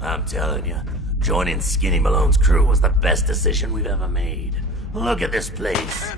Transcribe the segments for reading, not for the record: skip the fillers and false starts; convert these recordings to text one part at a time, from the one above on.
I'm telling you, joining Skinny Malone's crew was the best decision we've ever made. Look at this place.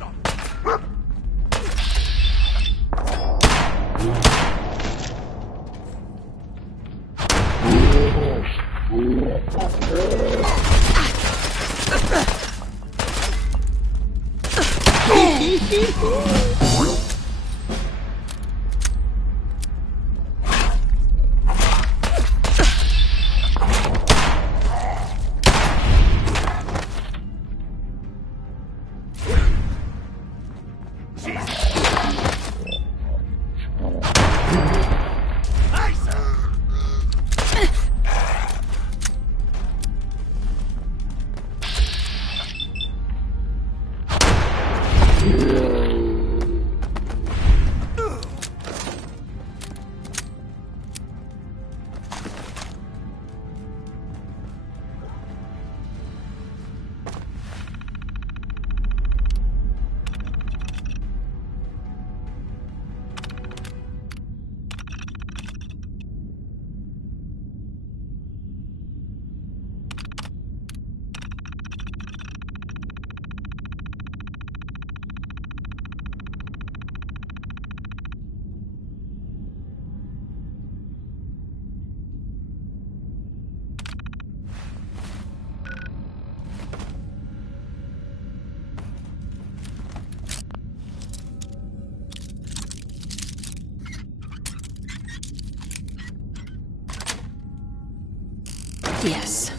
Yes.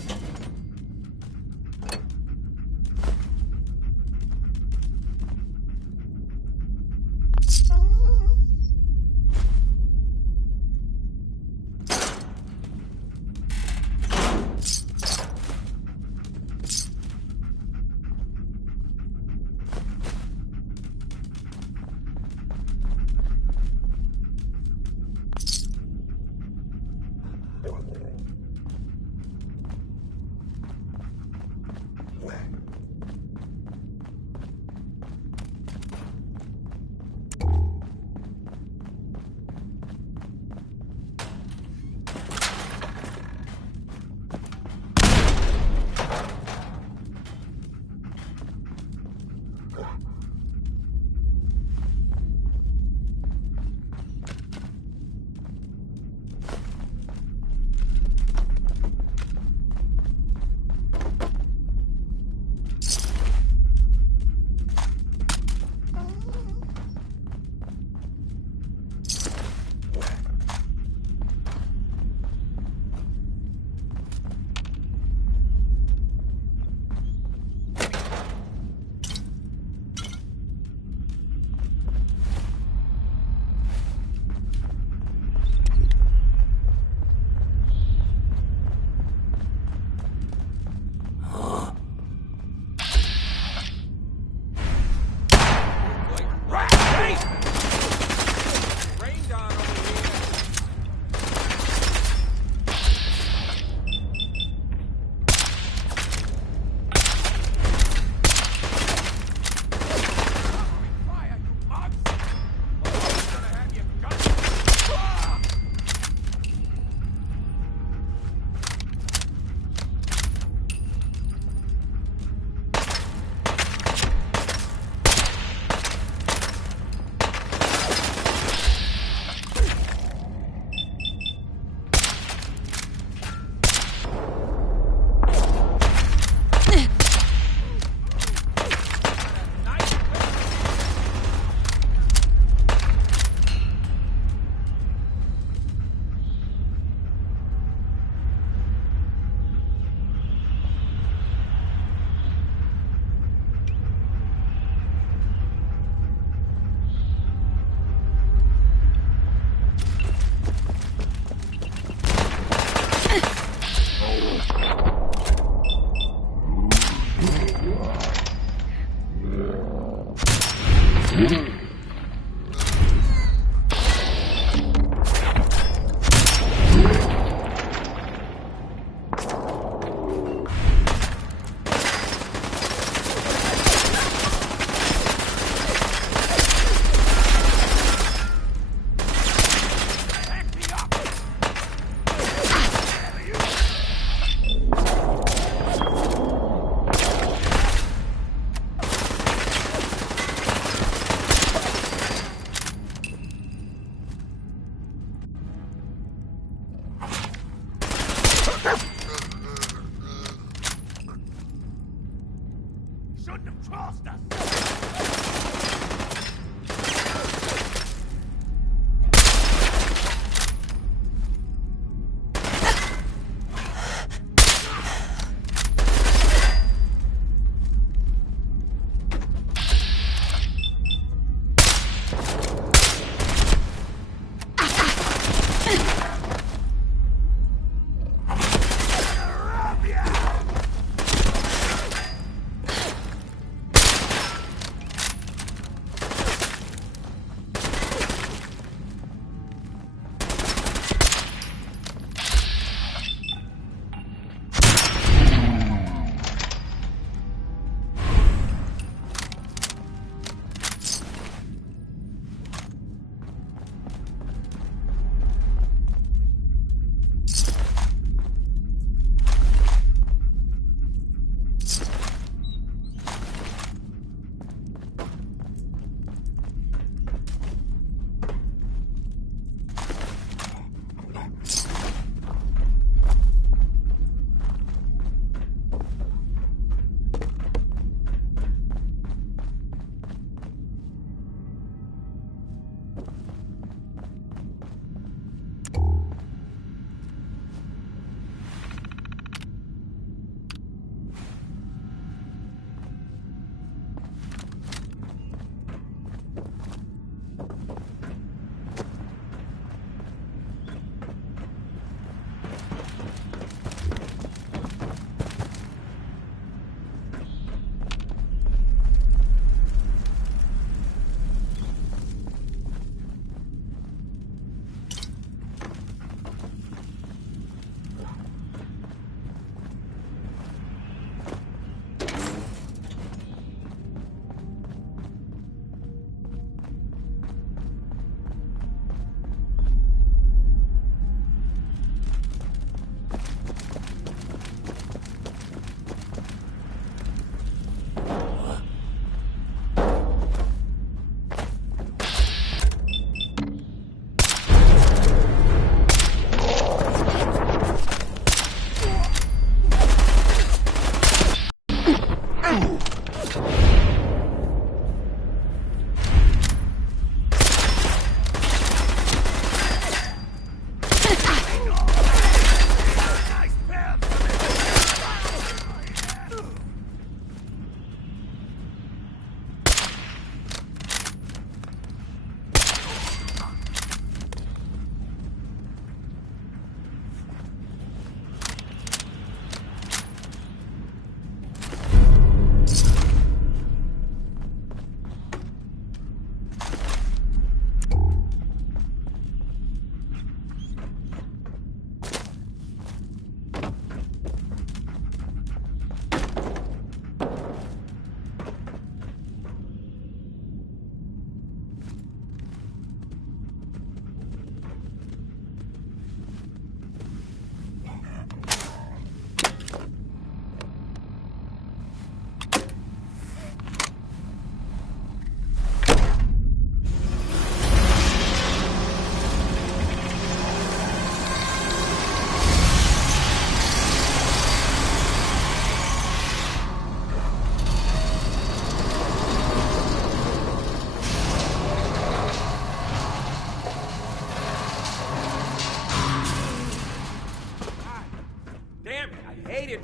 Shouldn't have crossed us!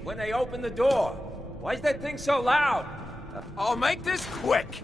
When they open the door. Why is that thing so loud? I'll make this quick.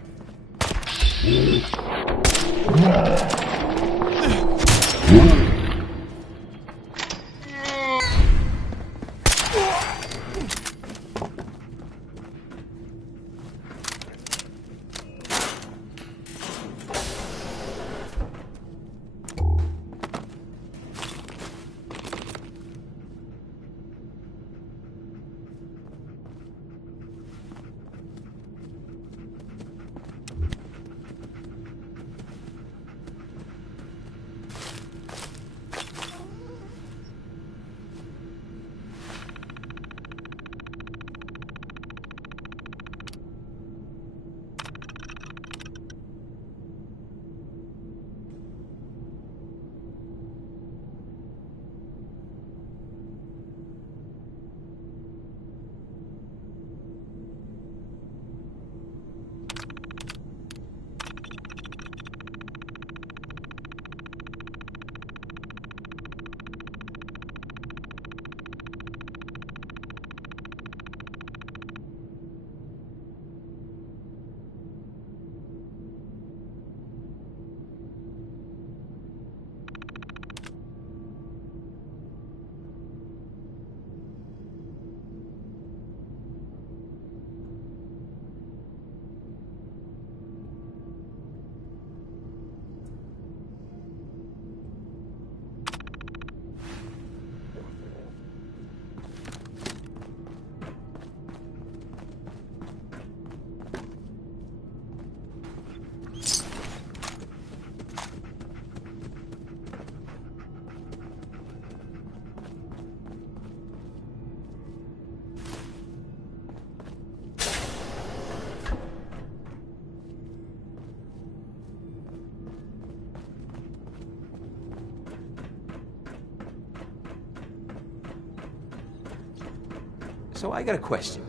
So I got a question.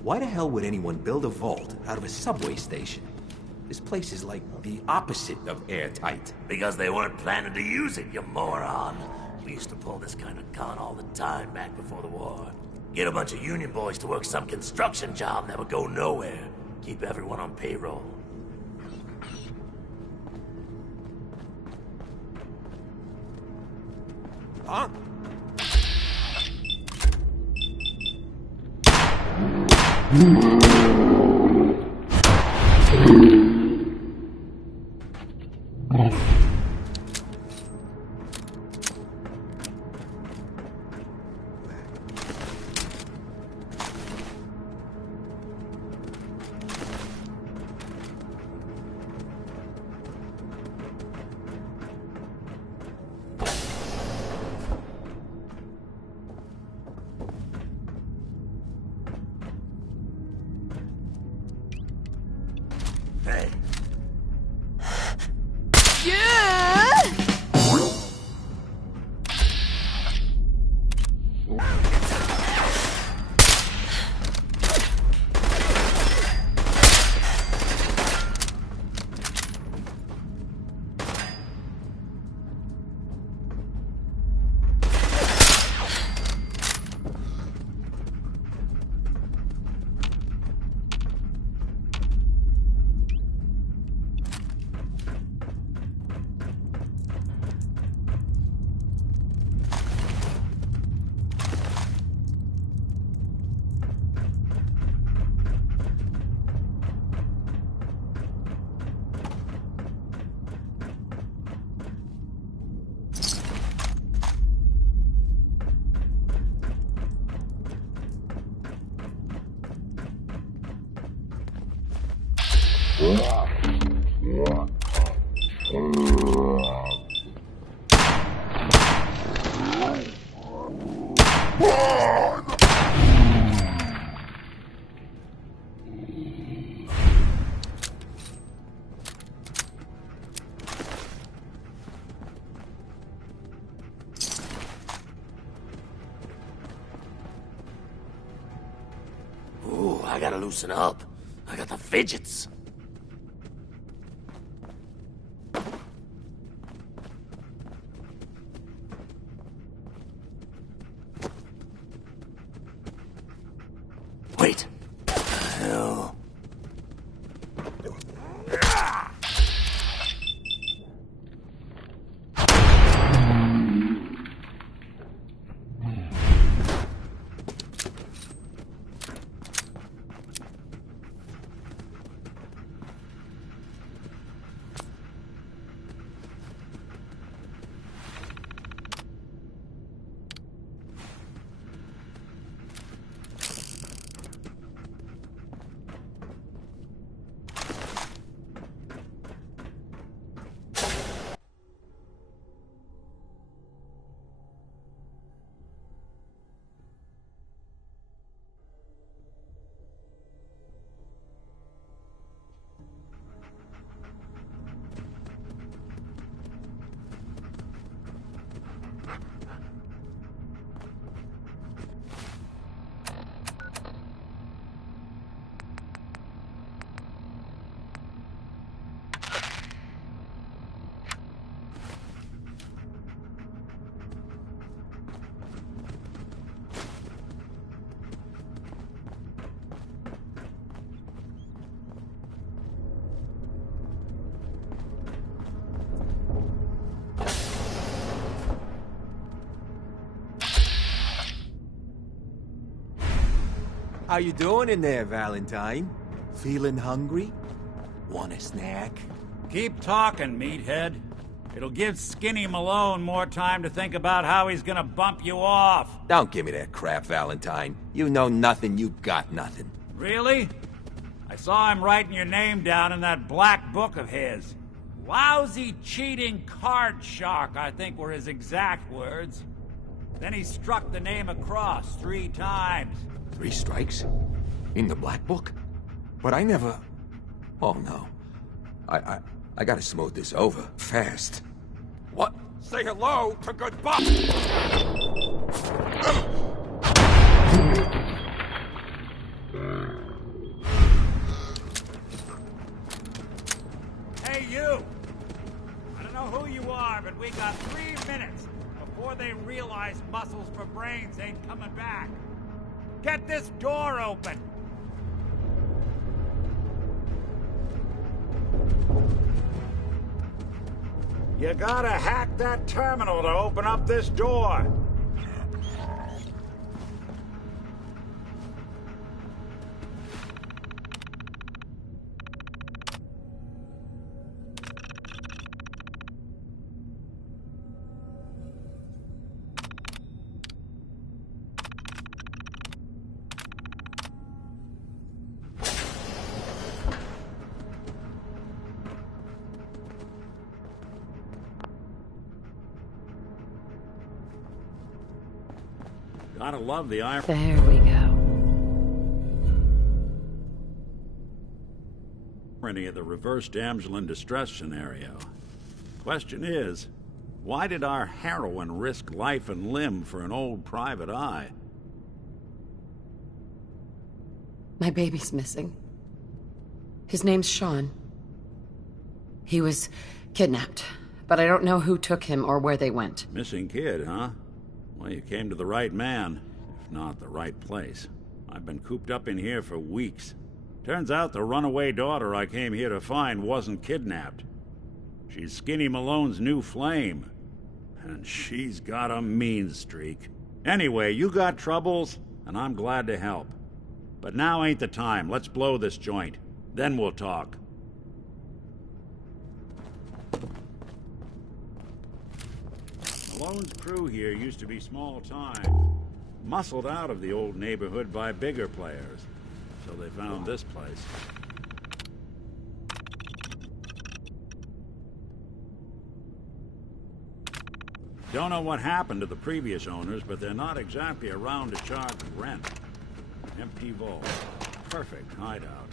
Why the hell would anyone build a vault out of a subway station? This place is like the opposite of airtight. Because they weren't planning to use it, you moron. We used to pull this kind of con all the time back before the war. Get a bunch of union boys to work some construction job that would go nowhere. Keep everyone on payroll. Huh? Hey, ooh, I gotta loosen up. I got the fidgets. Wait. Hell. How you doing in there, Valentine? Feeling hungry? Want a snack? Keep talking, meathead. It'll give Skinny Malone more time to think about how he's gonna bump you off. Don't give me that crap, Valentine. You know nothing, you got nothing. Really? I saw him writing your name down in that black book of his. Lousy, cheating card shark, I think were his exact words. Then he struck the name across 3 times. 3 strikes? In the black book? But I never... Oh, no. I gotta smooth this over, fast. What? Say hello to goodbye! before they realize muscles for brains ain't coming back. Get this door open! You gotta hack that terminal to open up this door. Gotta love the iron. There we go. Irony of the reverse damsel in distress scenario. Question is, why did our heroine risk life and limb for an old private eye? My baby's missing. His name's Sean. He was kidnapped, but I don't know who took him or where they went. Missing kid, huh? Well, you came to the right man, if not the right place. I've been cooped up in here for weeks. Turns out the runaway daughter I came here to find wasn't kidnapped. She's Skinny Malone's new flame. And she's got a mean streak. Anyway, you got troubles, and I'm glad to help. But now ain't the time. Let's blow this joint. Then we'll talk. Malone's crew here used to be small time. Muscled out of the old neighborhood by bigger players. So they found this place. Don't know what happened to the previous owners, but they're not exactly around to charge rent. Empty vault. Perfect hideout.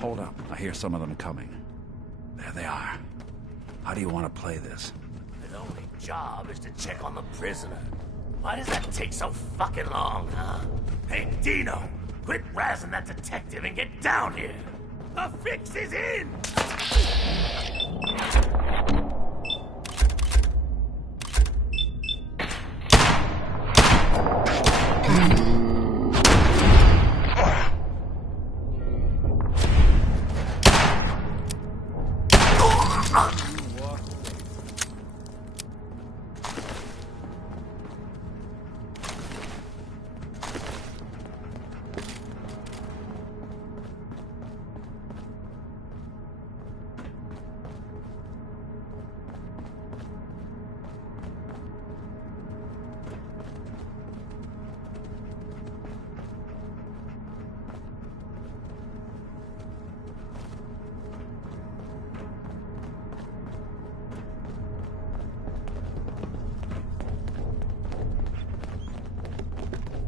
Hold up. I hear some of them coming. There they are. How do you want to play this? His only job is to check on the prisoner. Why does that take so fucking long, huh? Hey, Dino! Quit razzing that detective and get down here! The fix is in!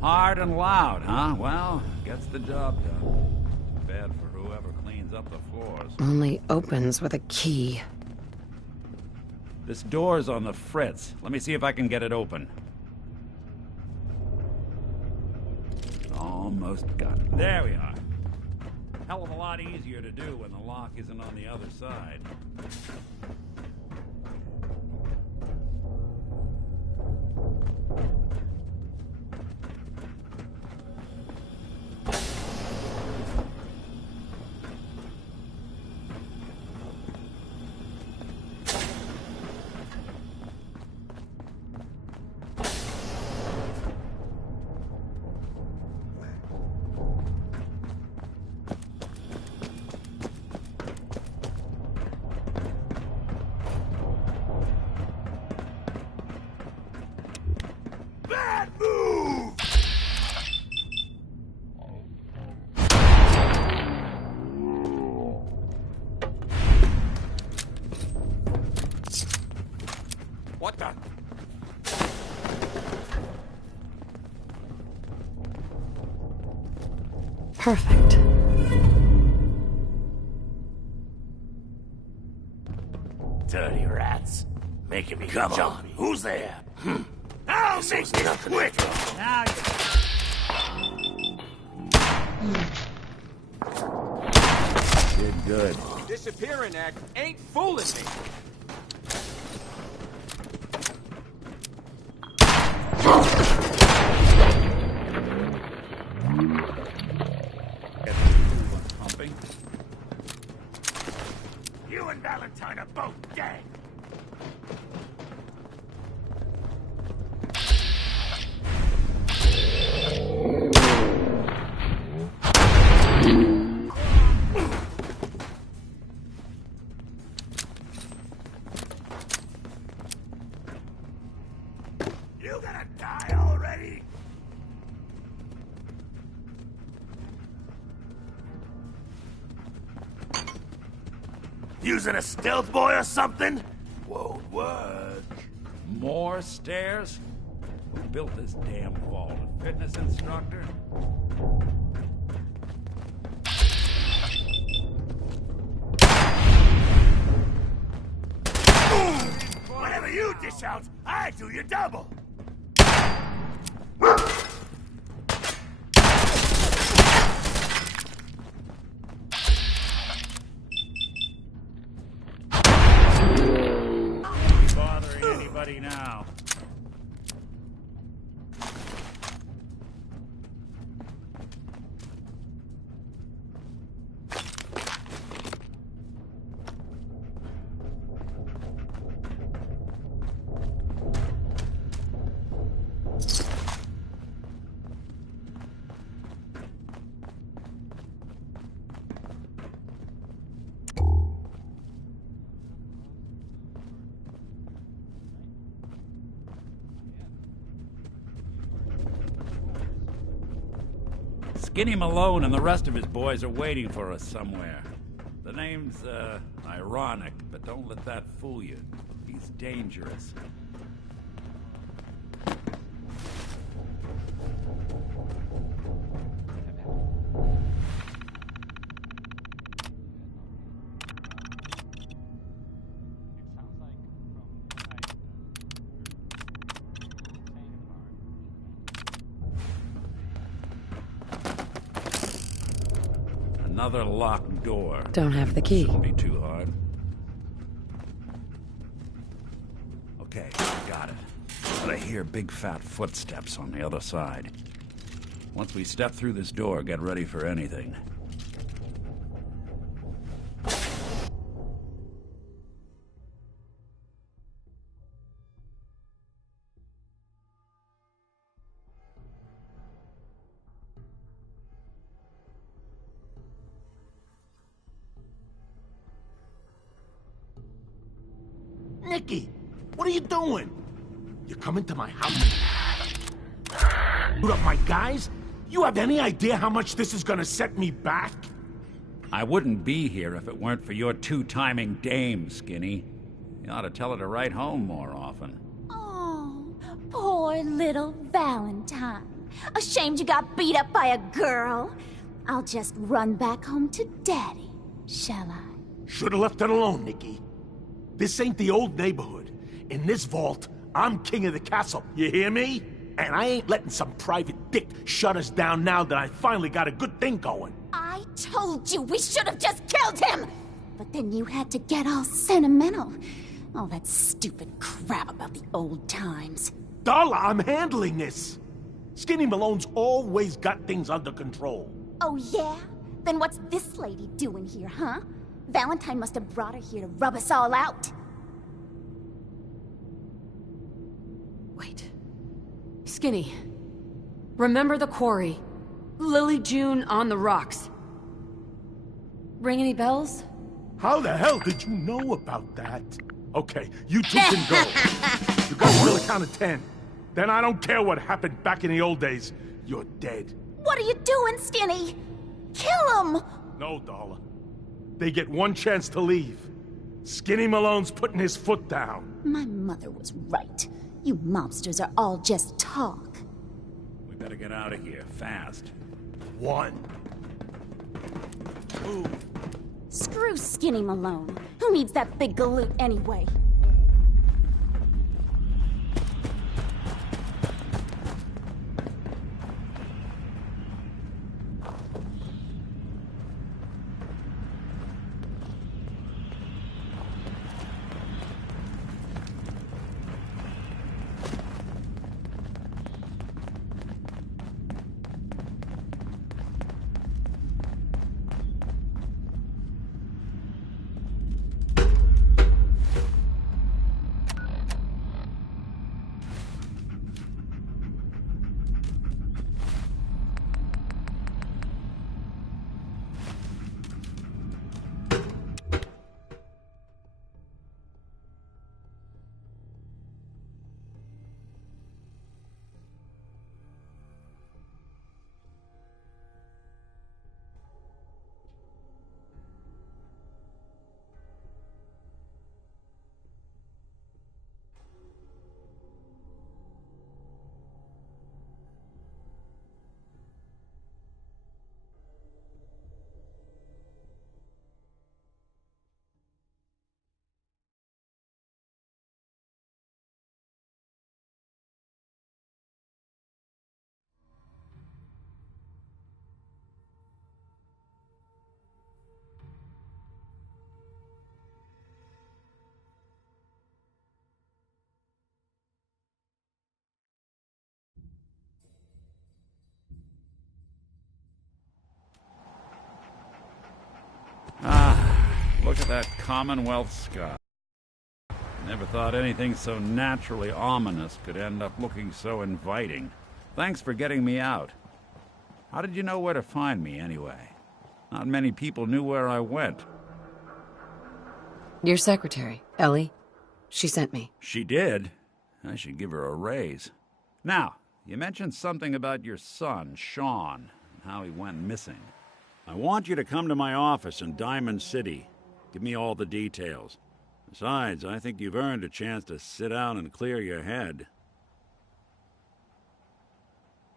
Hard and loud, huh? Well, gets the job done. Bad for whoever cleans up the floors. Only opens with a key. This door's on the fritz. Let me see if I can get it open. Almost got it. There we are. Hell of a lot easier to do when the lock isn't on the other side. What the? Perfect. Dirty rats. Making me come on. Who's there? I'll make it quick. Now you... Did good. Disappearing act ain't fooling me. Humping. You and Valentine are both dead. You gonna die already? Using a stealth boy or something? Won't work. More stairs? Who built this damn vault? A fitness instructor? Whatever you dish out, I do you double. Bothering anybody now? Skinny Malone and the rest of his boys are waiting for us somewhere. The name's, ironic, but don't let that fool you. He's dangerous. Another locked door. Don't have the key. Shouldn't be too hard. Okay, got it. But I hear big fat footsteps on the other side. Once we step through this door, get ready for anything. Nicky, what are you doing? You coming to my house? Shoot up my guys? You have any idea how much this is gonna set me back? I wouldn't be here if it weren't for your two-timing dame, Skinny. You ought to tell her to write home more often. Oh, poor little Valentine. Ashamed you got beat up by a girl? I'll just run back home to Daddy, shall I? Should've left it alone, Nicky. This ain't the old neighborhood. In this vault, I'm king of the castle, you hear me? And I ain't letting some private dick shut us down now that I finally got a good thing going. I told you we should have just killed him! But then you had to get all sentimental. All that stupid crap about the old times. Darla, I'm handling this. Skinny Malone's always got things under control. Oh yeah? Then what's this lady doing here, huh? Valentine must have brought her here to rub us all out. Wait. Skinny. Remember the quarry. Lily June on the rocks. Ring any bells? How the hell did you know about that? Okay, you two can go. You guys till the count of 10. Then I don't care what happened back in the old days. You're dead. What are you doing, Skinny? Kill him! No, Darla. They get one chance to leave. Skinny Malone's putting his foot down. My mother was right. You mobsters are all just talk. We better get out of here, fast. 1, 2. Screw Skinny Malone. Who needs that big galoot anyway? Look at that Commonwealth sky. Never thought anything so naturally ominous could end up looking so inviting. Thanks for getting me out. How did you know where to find me, anyway? Not many people knew where I went. Your secretary, Ellie. She sent me. She did? I should give her a raise. Now, you mentioned something about your son, Sean, and how he went missing. I want you to come to my office in Diamond City. Give me all the details. Besides, I think you've earned a chance to sit down and clear your head.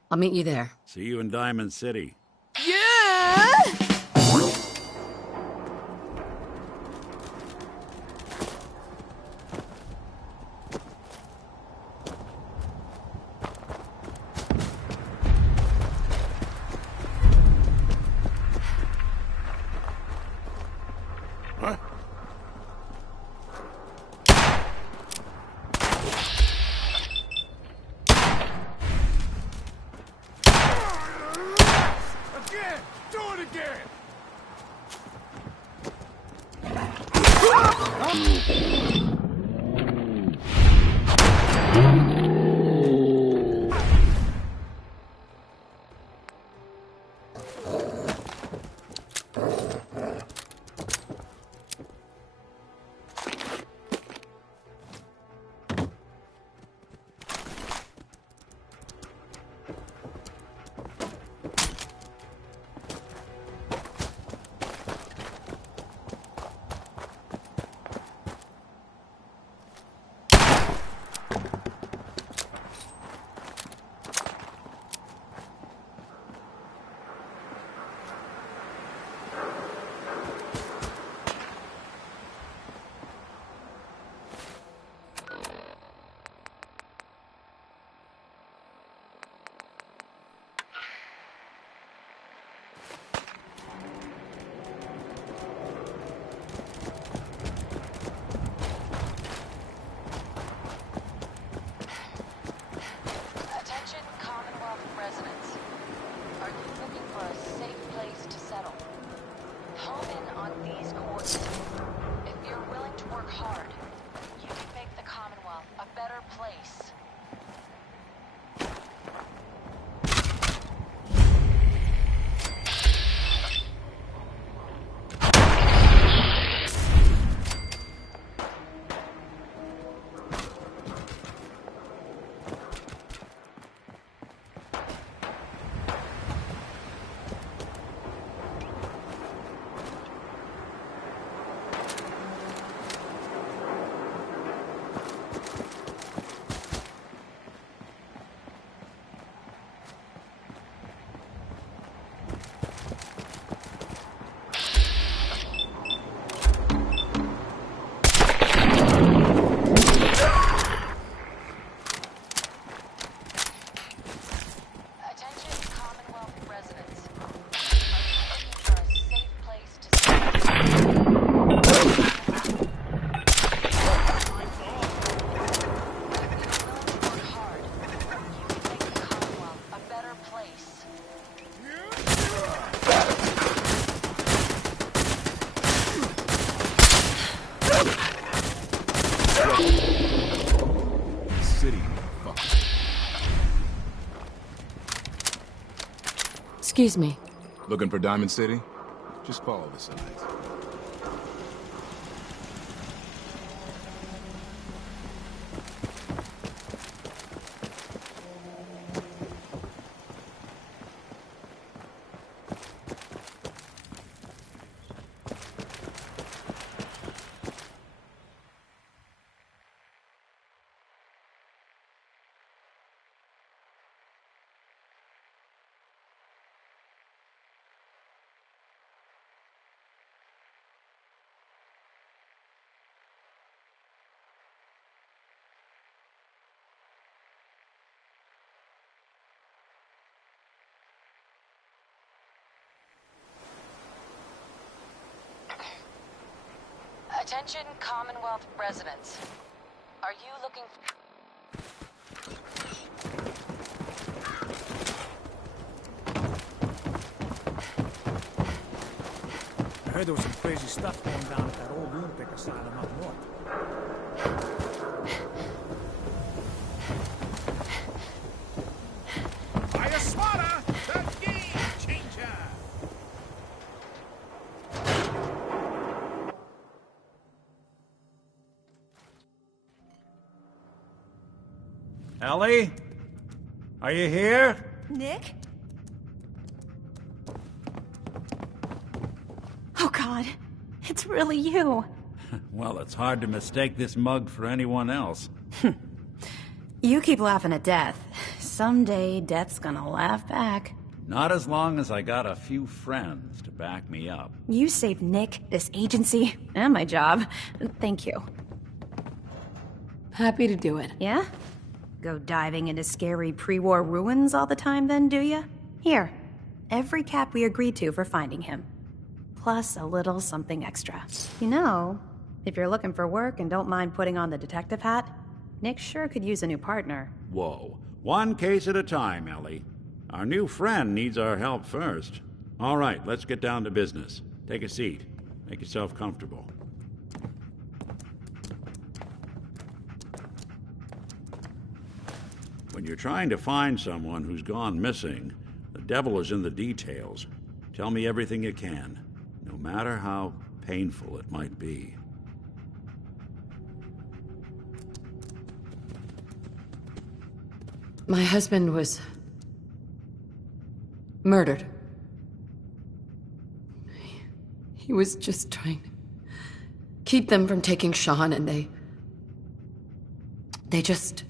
I'll meet you there. See you in Diamond City. Yeah! Excuse me. Looking for Diamond City? Just follow the signs. Attention Commonwealth residents. Are you looking I heard there was some crazy stuff going down at that old lunatic asylum up north. Fire swatter, the game changer! Ellie? Are you here? Nick? Oh God, it's really you. Well, it's hard to mistake this mug for anyone else. You keep laughing at death. Someday, death's gonna laugh back. Not as long as I got a few friends to back me up. You saved Nick, this agency, and my job. Thank you. Happy to do it. Yeah? Go diving into scary pre-war ruins all the time then, do ya? Here, every cap we agreed to for finding him. Plus a little something extra. You know, if you're looking for work and don't mind putting on the detective hat, Nick sure could use a new partner. Whoa. One case at a time, Ellie. Our new friend needs our help first. All right, let's get down to business. Take a seat. Make yourself comfortable. When you're trying to find someone who's gone missing, the devil is in the details. Tell me everything you can, no matter how painful it might be. My husband was murdered. He was just trying to keep them from taking Sean, and they just...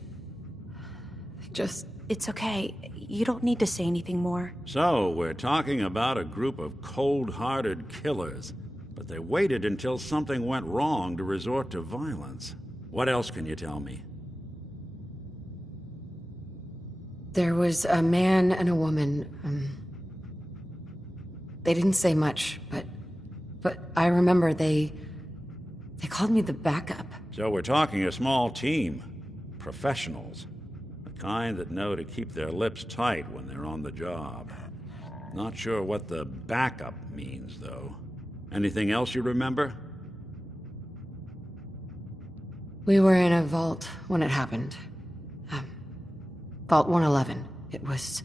It's okay. You don't need to say anything more. So, we're talking about a group of cold-hearted killers, but they waited until something went wrong to resort to violence. What else can you tell me? There was a man and a woman. They didn't say much, but I remember they called me the backup. So we're talking a small team. Professionals. The kind that know to keep their lips tight when they're on the job. Not sure what the backup means, though. Anything else you remember? We were in a vault when it happened. Vault 111. It was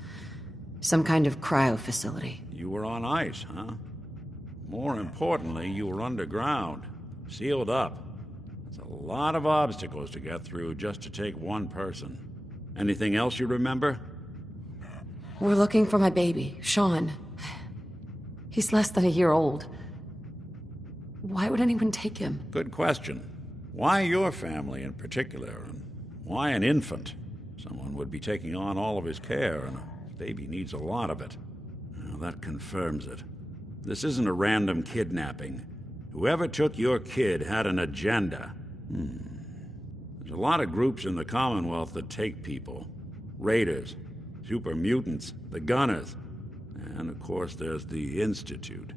some kind of cryo facility. You were on ice, huh? More importantly, you were underground. Sealed up. It's a lot of obstacles to get through just to take one person. Anything else you remember? We're looking for my baby, Sean. He's less than a year old. Why would anyone take him? Good question. Why your family in particular? And why an infant? Someone would be taking on all of his care, and a baby needs a lot of it. Well, that confirms it. This isn't a random kidnapping. Whoever took your kid had an agenda. There's a lot of groups in the Commonwealth that take people. Raiders, super mutants, the Gunners, and of course there's the Institute.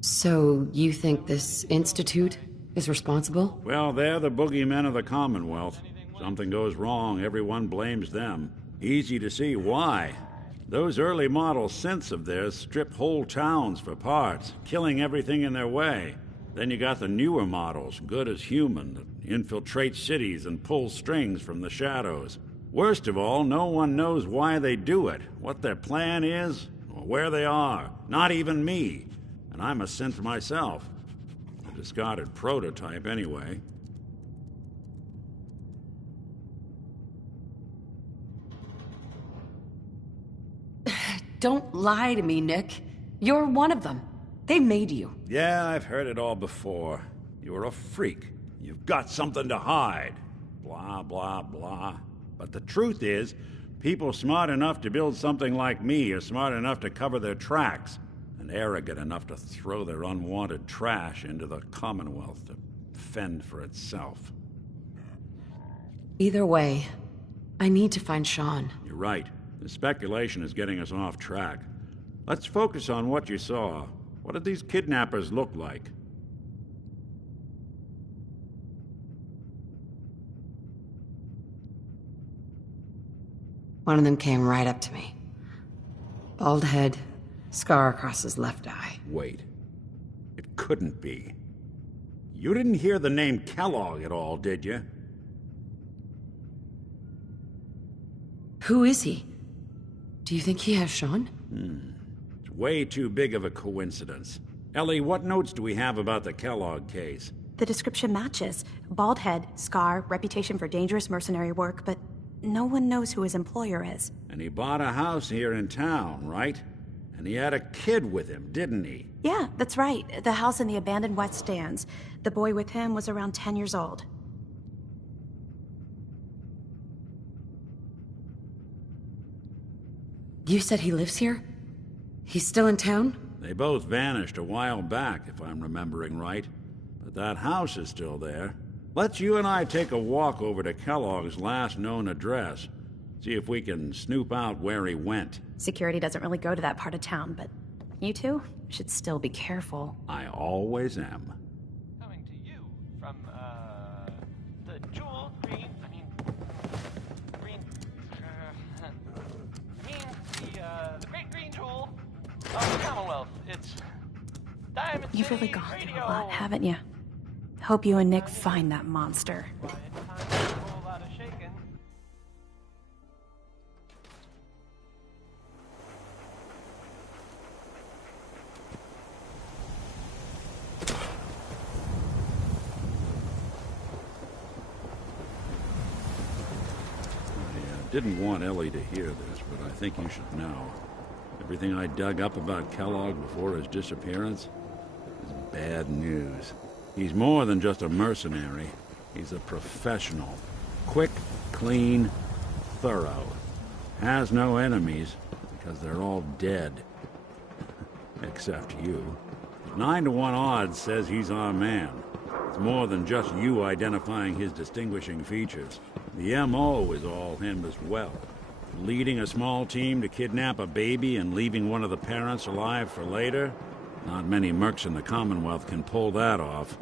So, you think this Institute is responsible? Well, they're the boogeymen of the Commonwealth. Something goes wrong, everyone blames them. Easy to see why. Those early model synths of theirs strip whole towns for parts, killing everything in their way. Then you got the newer models, good as human, that infiltrate cities and pull strings from the shadows. Worst of all, no one knows why they do it, what their plan is, or where they are. Not even me. And I'm a synth myself. A discarded prototype, anyway. Don't lie to me, Nick. You're one of them. They made you. Yeah, I've heard it all before. You're a freak. You've got something to hide. Blah, blah, blah. But the truth is, people smart enough to build something like me are smart enough to cover their tracks, and arrogant enough to throw their unwanted trash into the Commonwealth to fend for itself. Either way, I need to find Sean. You're right. The speculation is getting us off track. Let's focus on what you saw. What did these kidnappers look like? One of them came right up to me. Bald head, scar across his left eye. Wait. It couldn't be. You didn't hear the name Kellogg at all, did you? Who is he? Do you think he has Sean? It's way too big of a coincidence. Ellie, what notes do we have about the Kellogg case? The description matches. Bald head, scar, reputation for dangerous mercenary work, but no one knows who his employer is. And he bought a house here in town, right? And he had a kid with him, didn't he? Yeah, that's right. The house in the abandoned West Stands. The boy with him was around 10 years old. You said he lives here? He's still in town? They both vanished a while back, if I'm remembering right. But that house is still there. Let's you and I take a walk over to Kellogg's last known address. See if we can snoop out where he went. Security doesn't really go to that part of town, but you two should still be careful. I always am. Coming to you from, the great green jewel of the Commonwealth. It's Diamond You've City really gone Radio. through a lot, haven't you? Hope you and Nick find that monster. Didn't want Ellie to hear this, but I think you should know. Everything I dug up about Kellogg before his disappearance is bad news. He's more than just a mercenary. He's a professional. Quick, clean, thorough. Has no enemies, because they're all dead. Except you. 9 to 1 odds says he's our man. It's more than just you identifying his distinguishing features. The M.O. is all him as well. Leading a small team to kidnap a baby and leaving one of the parents alive for later? Not many mercs in the Commonwealth can pull that off.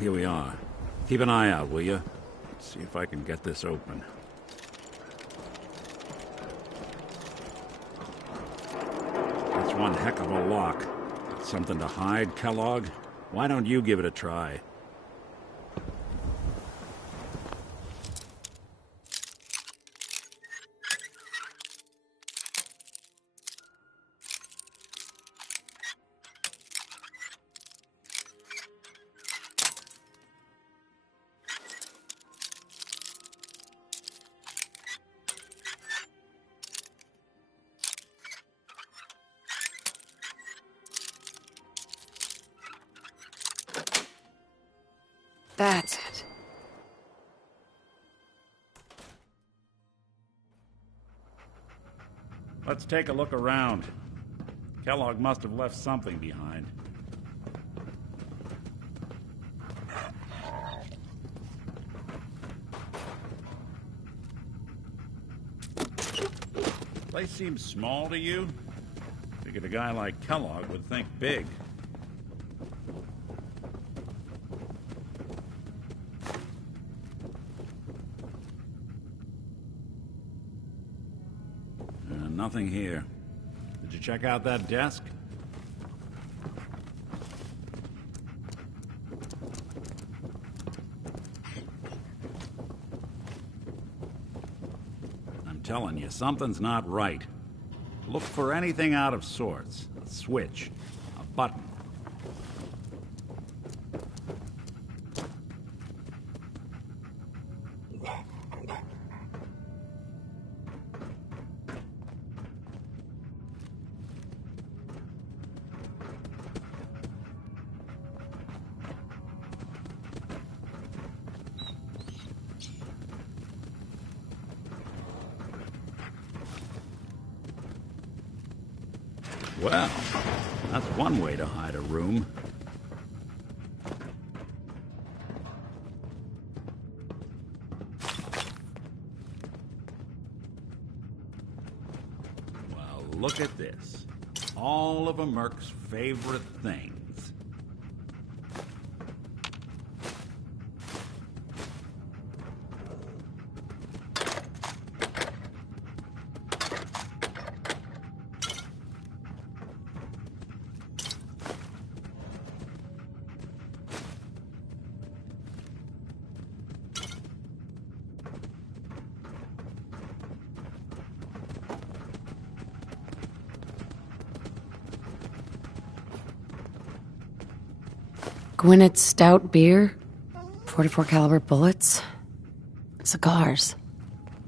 Here we are. Keep an eye out, will you? See if I can get this open. That's one heck of a lock. Something to hide, Kellogg? Why don't you give it a try? That's it. Let's take a look around. Kellogg must have left something behind. Place seems small to you? Figured a guy like Kellogg would think big. Nothing here. Did you check out that desk? I'm telling you, something's not right. Look for anything out of sorts. A switch, a button. Well, that's one way to hide a room. Well, look at this. All of a Merc's favorite things. Gwinnett's stout beer, 44 caliber bullets, cigars,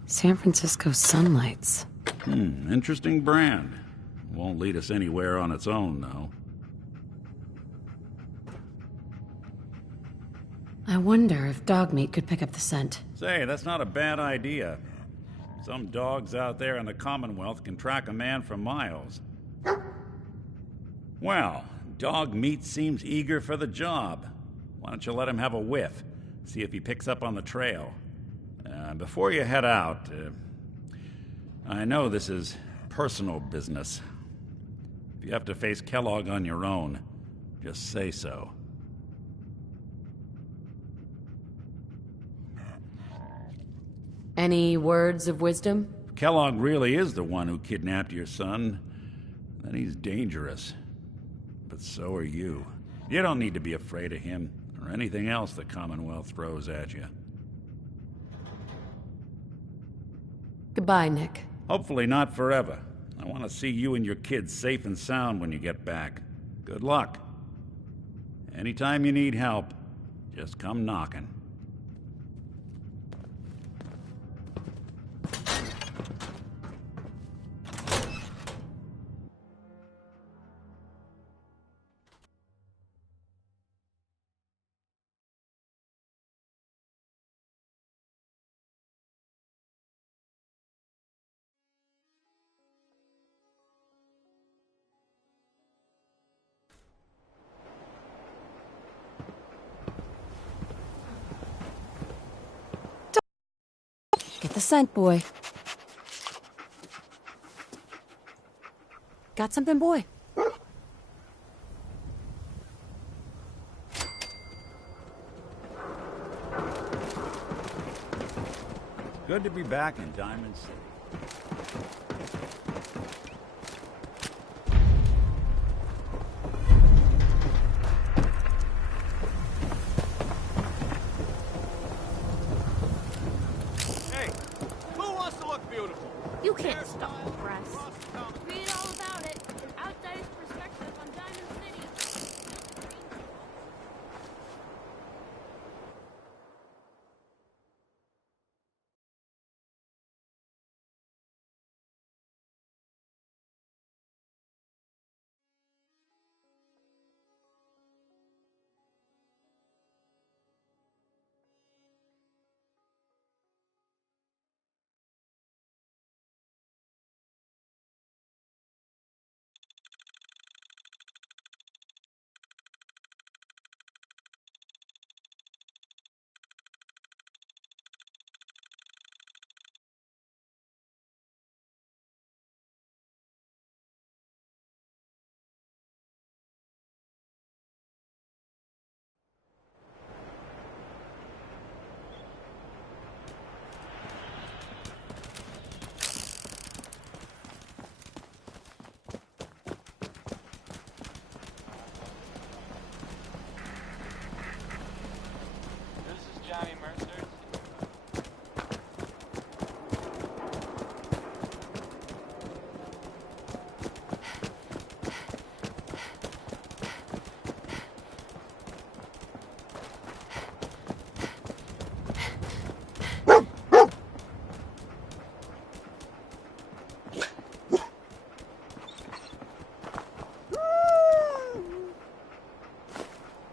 San Francisco sunlights. Interesting brand. Won't lead us anywhere on its own, though. I wonder if dog meat could pick up the scent. Say, that's not a bad idea. Some dogs out there in the Commonwealth can track a man for miles. Well, dog meat seems eager for the job. Why don't you let him have a whiff? See if he picks up on the trail. Before you head out, I know this is personal business. If you have to face Kellogg on your own, just say so. Any words of wisdom? If Kellogg really is the one who kidnapped your son, then he's dangerous. But so are you. You don't need to be afraid of him or anything else the Commonwealth throws at you. Goodbye, Nick. Hopefully not forever. I want to see you and your kids safe and sound when you get back. Good luck. Anytime you need help, just come knocking. Get the scent, boy. Got something, boy? Good to be back in Diamond City. Hey, who wants to look beautiful? You can't stop the press. Read all about it. An outsider's perspective on Diamond City.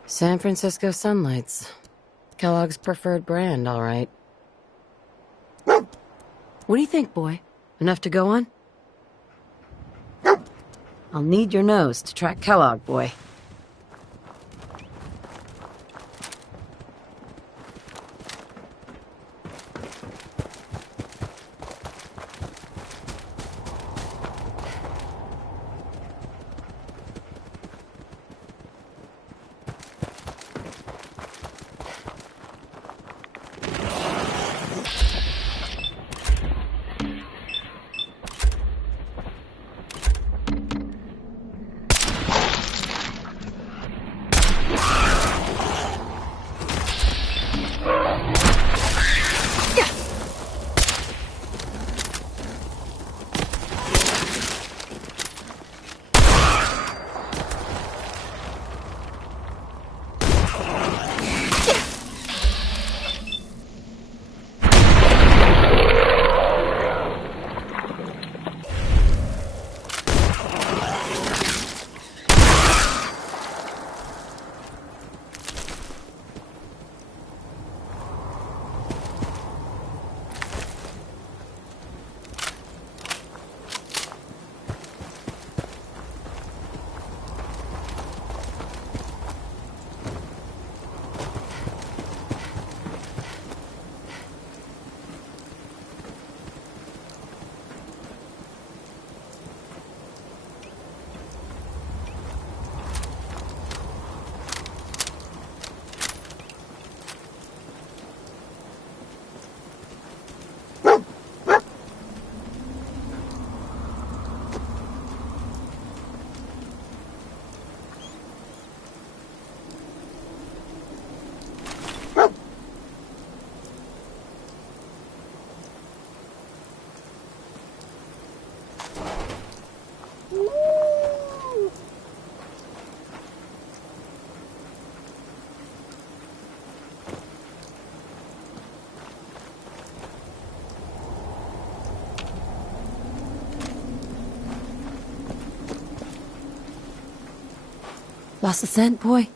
San Francisco Sunlights. Kellogg's preferred brand, all right. What do you think, boy? Enough to go on? I'll need your nose to track Kellogg, boy. Lost the scent, boy?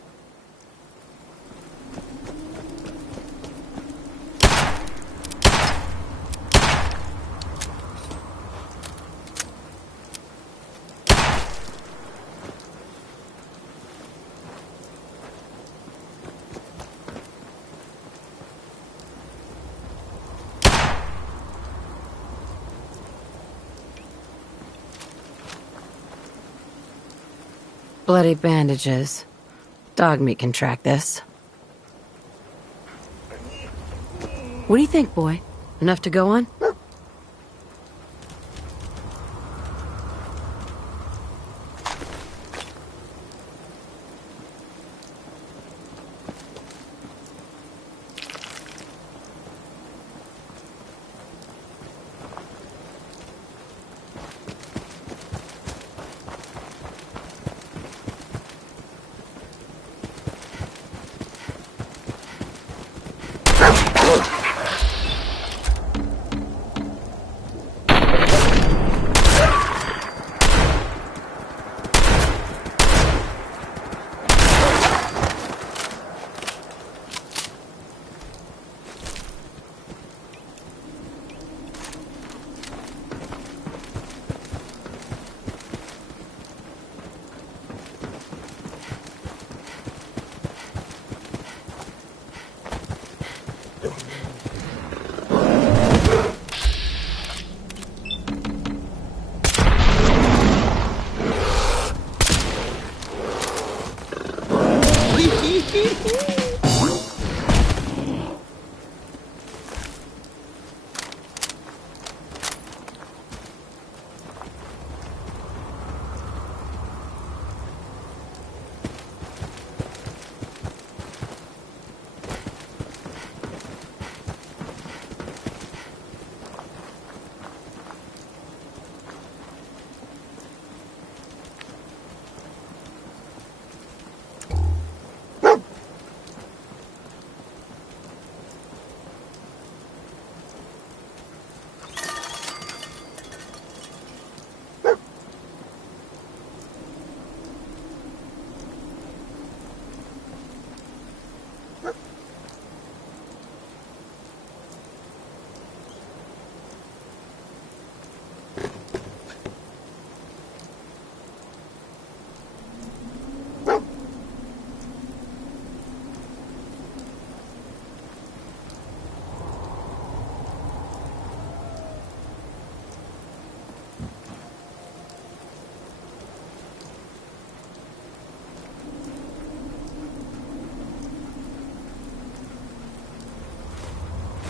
Bloody bandages. Dog meat can track this. What do you think, boy? Enough to go on?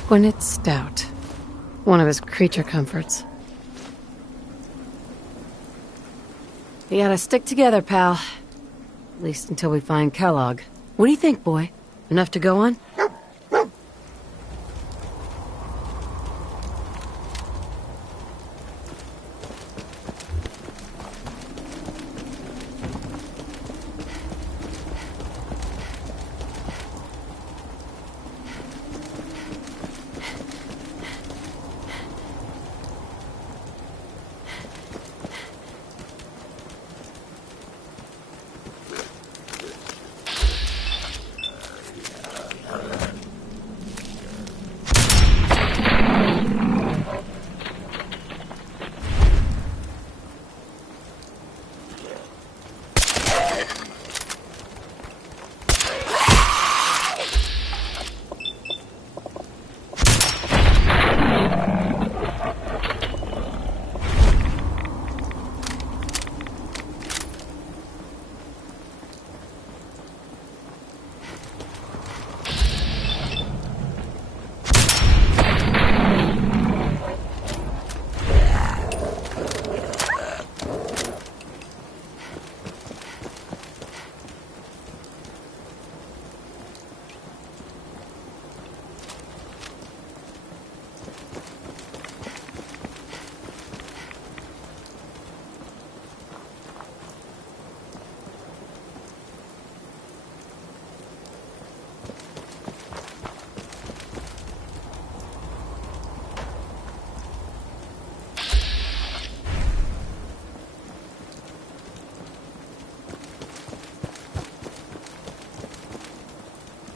when it's stout. One of his creature comforts. We gotta stick together, pal. At least until we find Kellogg. What do you think, boy? Enough to go on?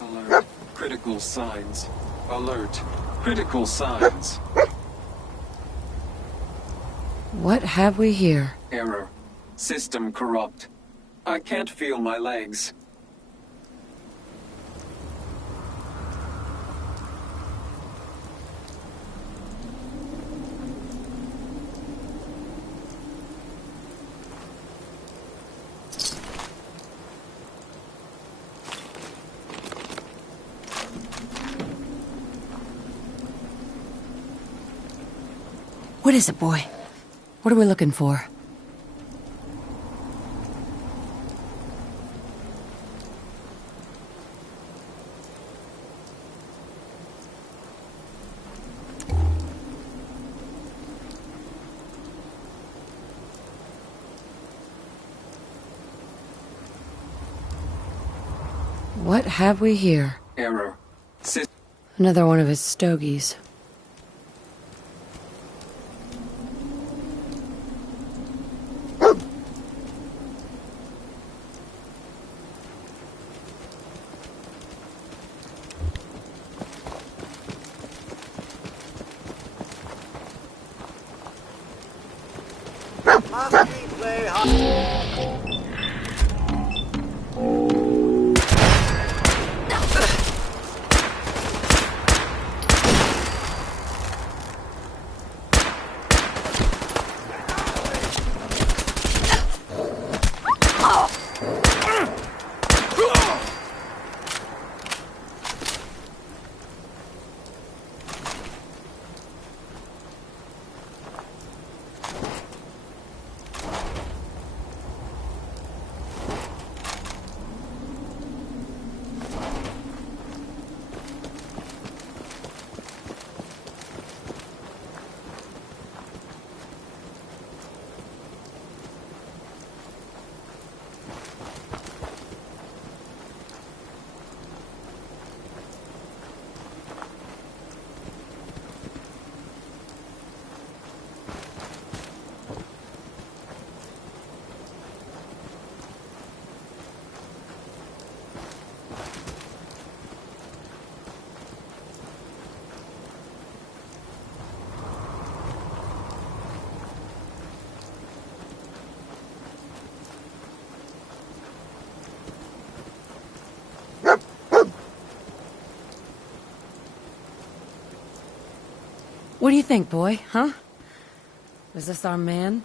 Alert. Critical signs. Alert. Critical signs. What have we here? Error. System corrupt. I can't feel my legs. What is it, boy? What are we looking for? What have we here? Error. Another one of his stogies. What do you think, boy? Huh? Was this our man?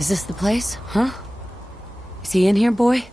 Is this the place? Huh? Is he in here, boy?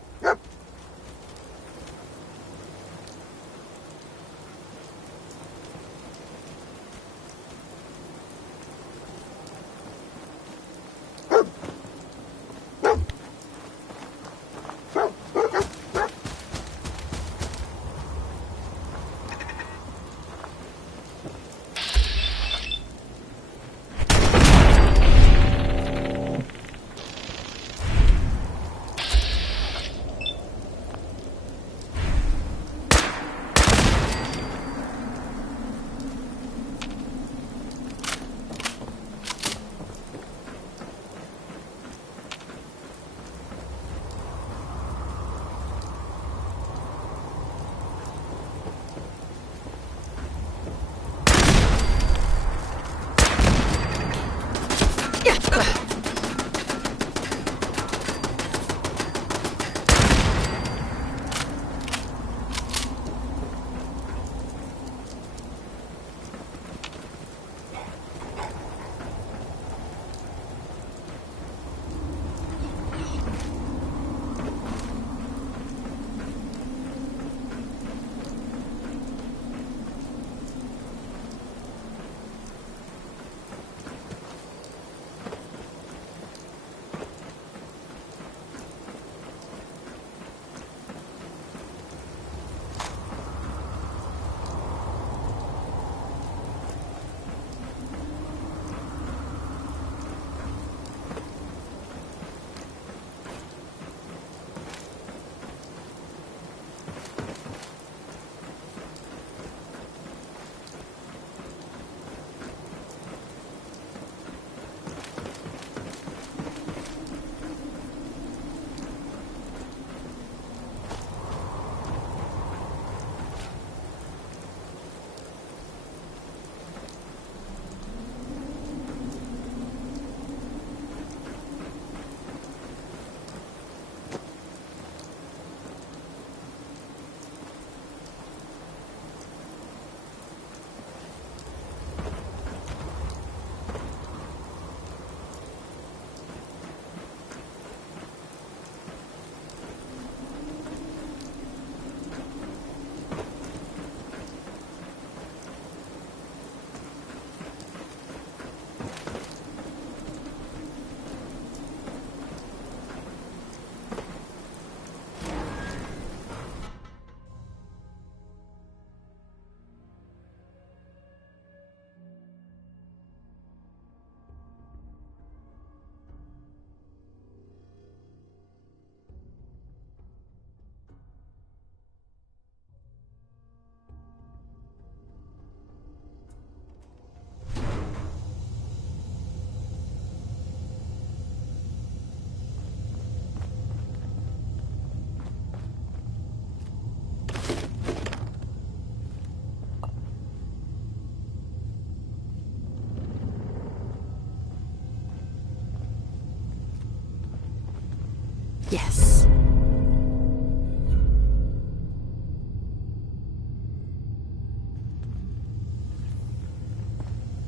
Yes.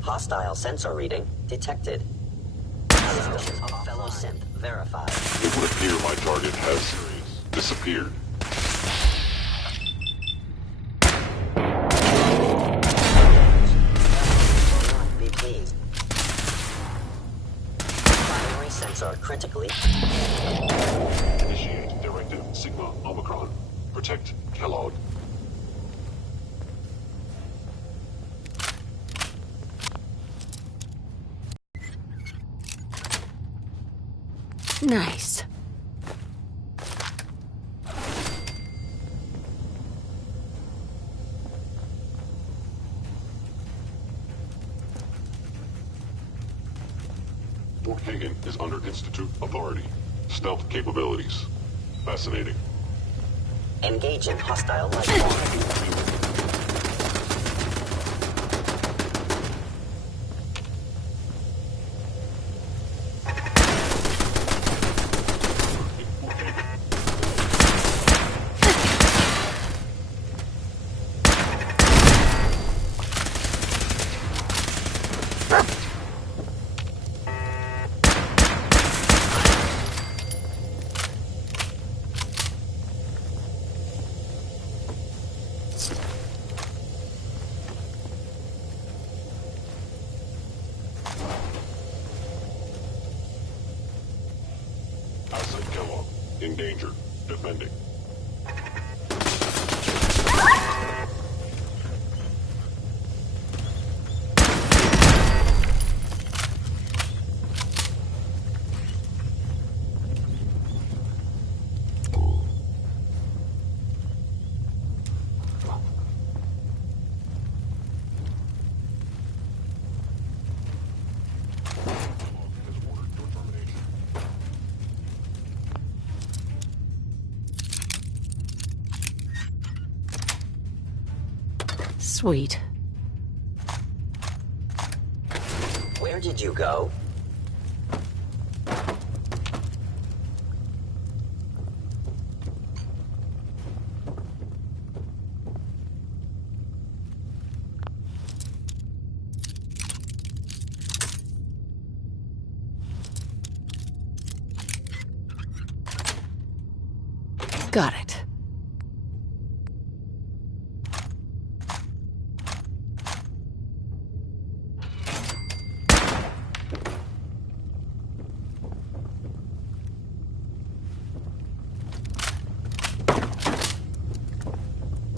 Hostile sensor reading detected. System of fellow synth verified. It would appear my target has disappeared. Be pleased. Primary sensor critically. Initiate directive Sigma Omicron. Protect Kellogg. Nice. Fort Hagen is under Institute authority. Stealth capabilities. Fascinating. Engaging hostile life form. danger. Defending. Sweet. Where did you go? Got it.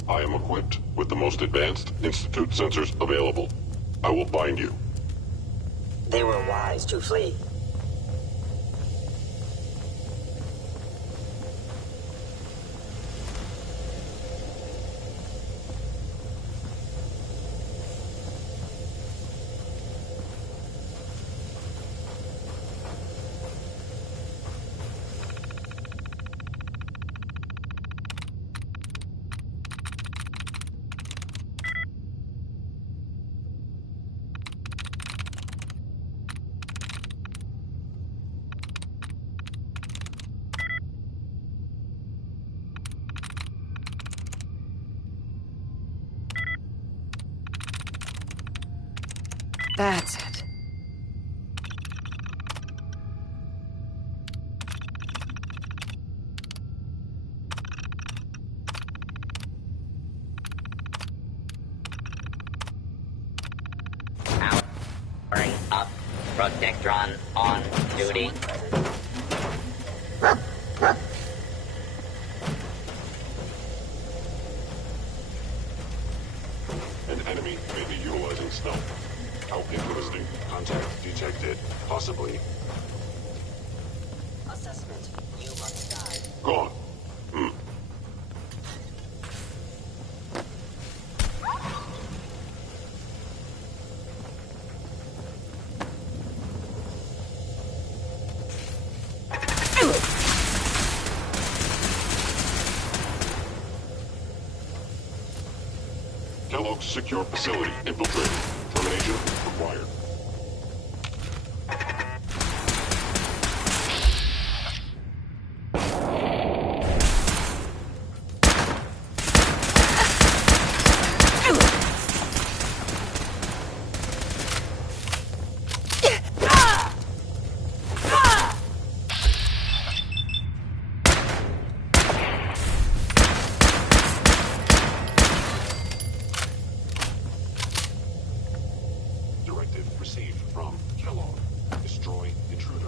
I am equipped with the most advanced Institute sensors available. I will find you. They were wise to flee. That's it. Powering up. Protectron on duty. An enemy may be utilizing stealth. How interesting. Contact detected. Possibly. Assessment. You must die. Gone. Kellogg's secure facility infiltrated. Termination required. Directive received from Kellogg. Destroy intruder.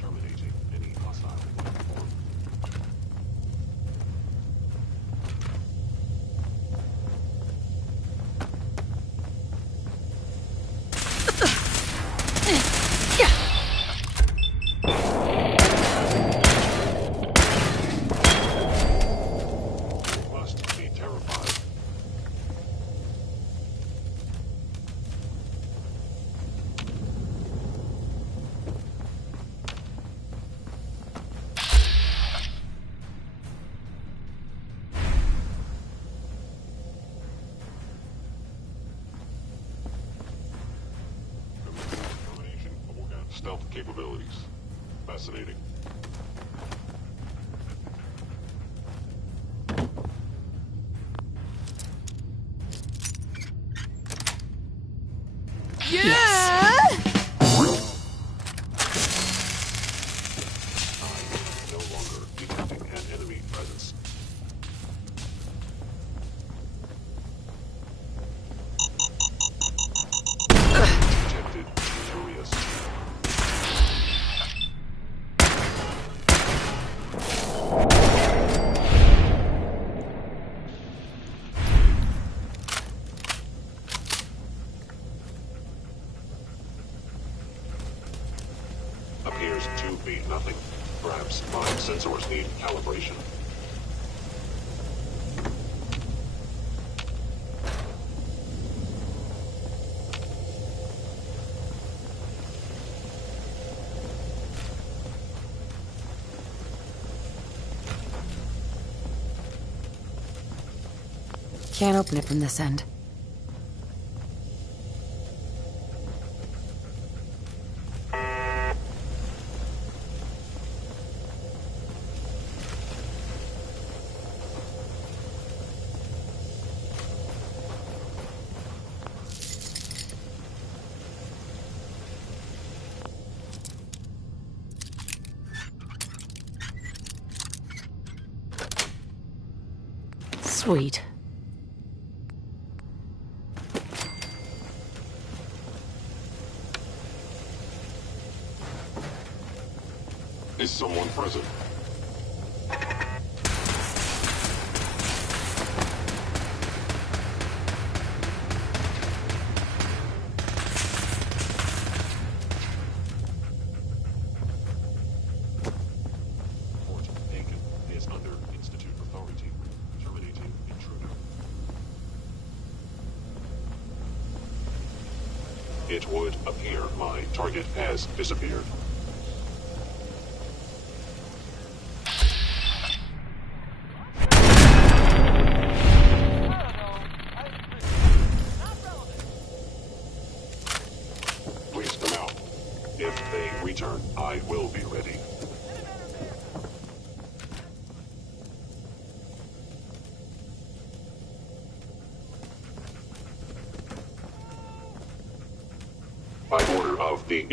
Terminating any hostile platform. Must be terrified. Combination of organic stealth capabilities. Fascinating. appears to be nothing. Perhaps my sensors need calibration. Can't open it from this end. Sweet. Is someone present? Fort Aiken is under Institute authority. Terminating intruder. It would appear my target has disappeared. Please come out. If they return, I will be ready. By order of the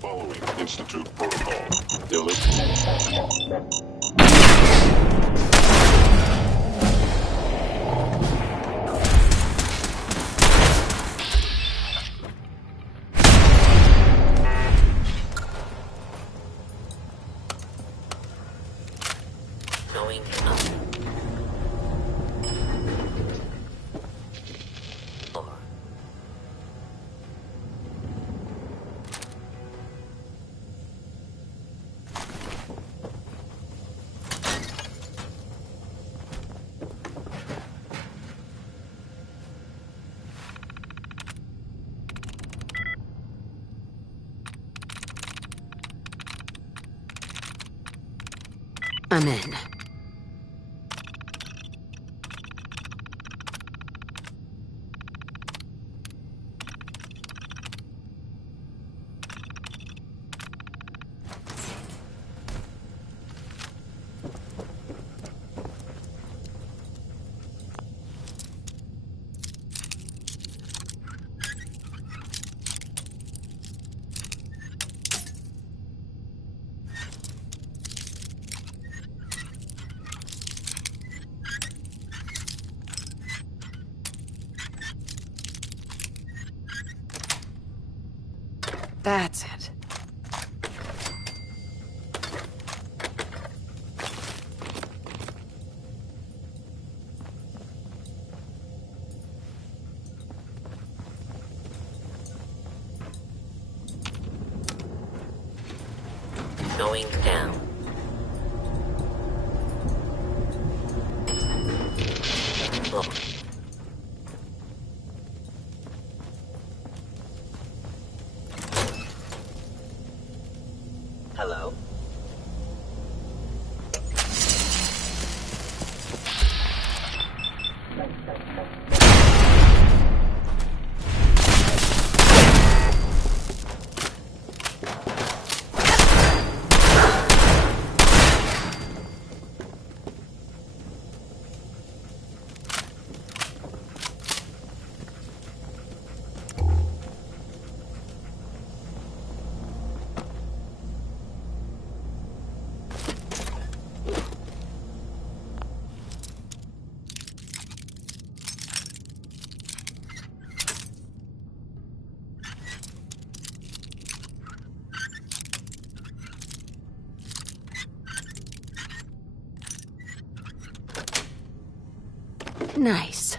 following Institute protocol. Going up. Or I'm in. That's it. going down. Oh. Hello? Nice.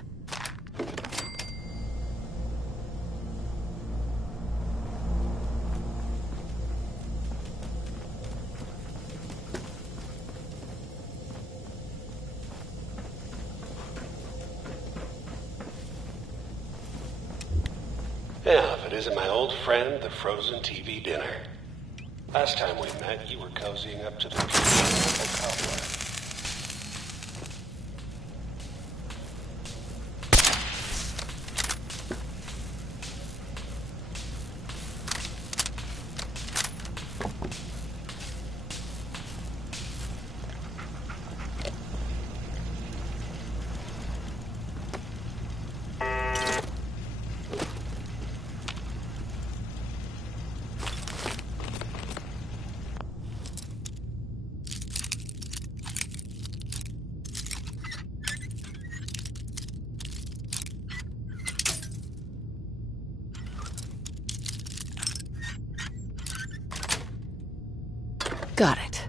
Yeah, if it isn't my old friend, the frozen TV dinner. Last time we met, you were cozying up to the local cobbler. Got it.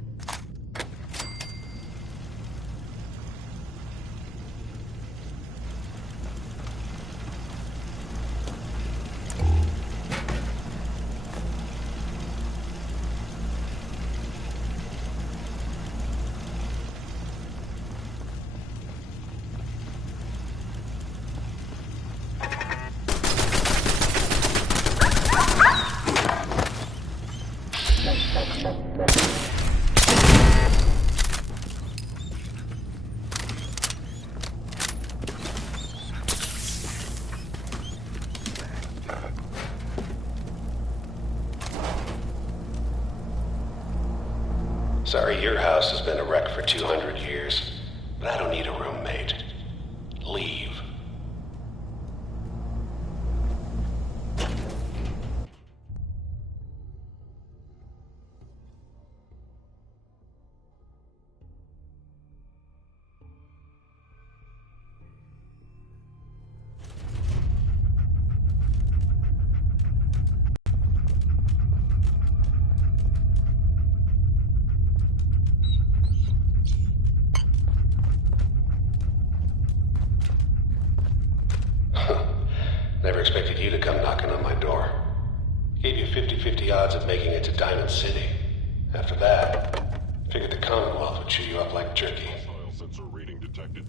Sorry, your house has been a wreck for 200 years, but I don't need a roommate. Leave. Never expected you to come knocking on my door. Gave you 50-50 odds of making it to Diamond City. After that, figured the Commonwealth would chew you up like jerky. Soil sensor reading detected.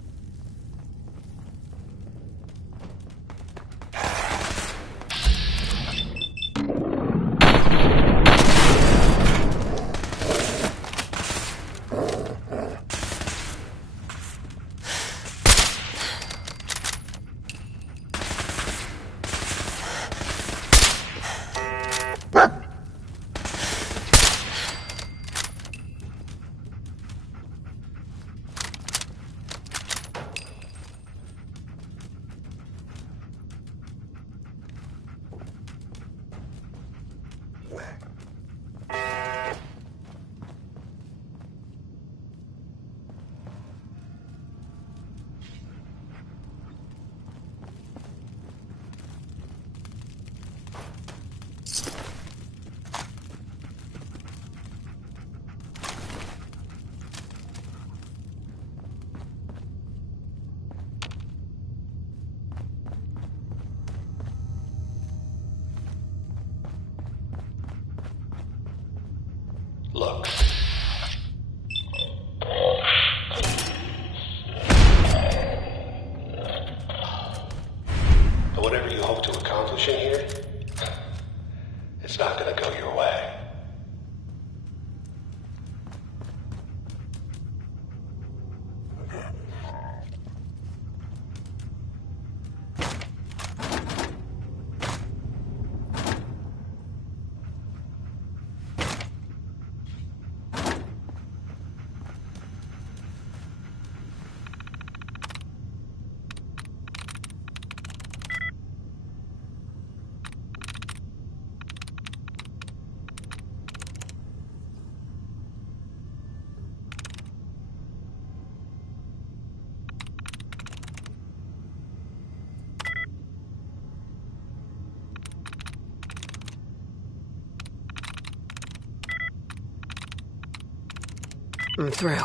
Look. But whatever you hope to accomplish in here, it's not gonna go your way. I'm through.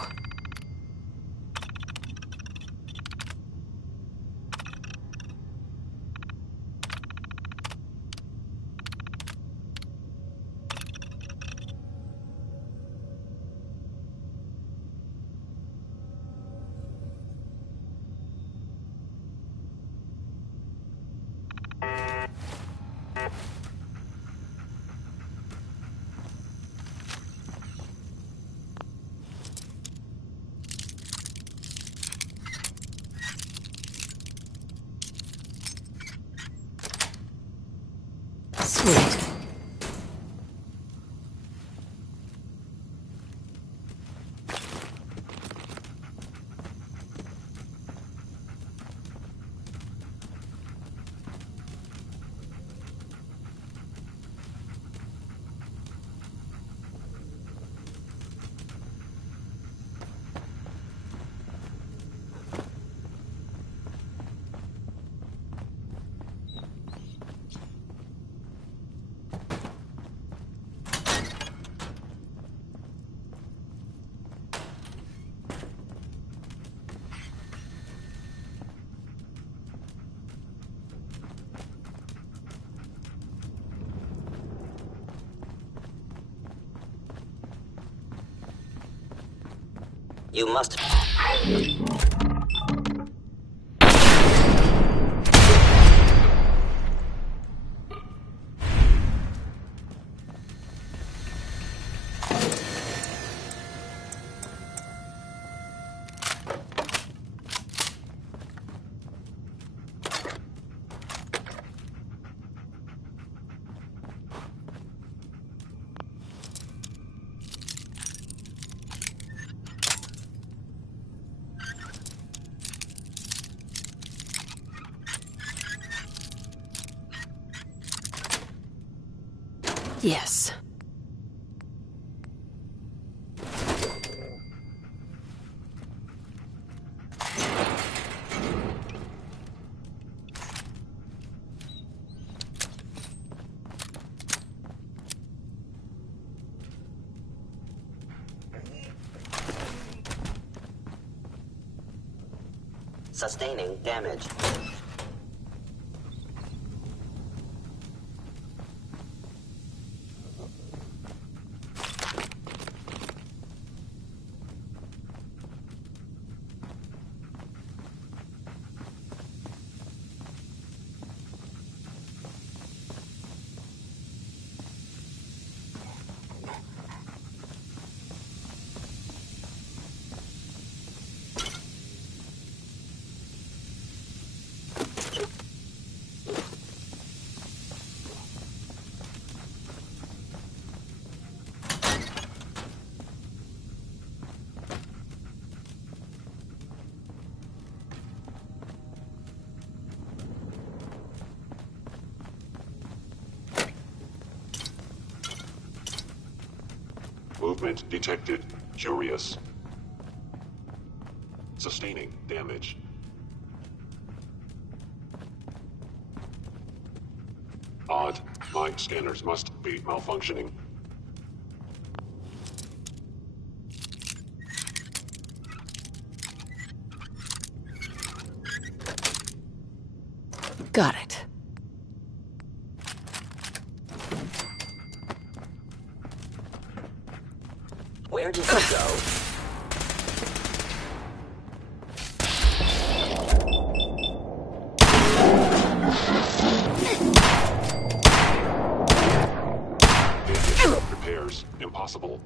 Sweet. You must... Yes. Sustaining damage. Movement detected. Curious. Sustaining damage. Odd. My scanners must be malfunctioning. Got it. Where did you go? Repairs impossible.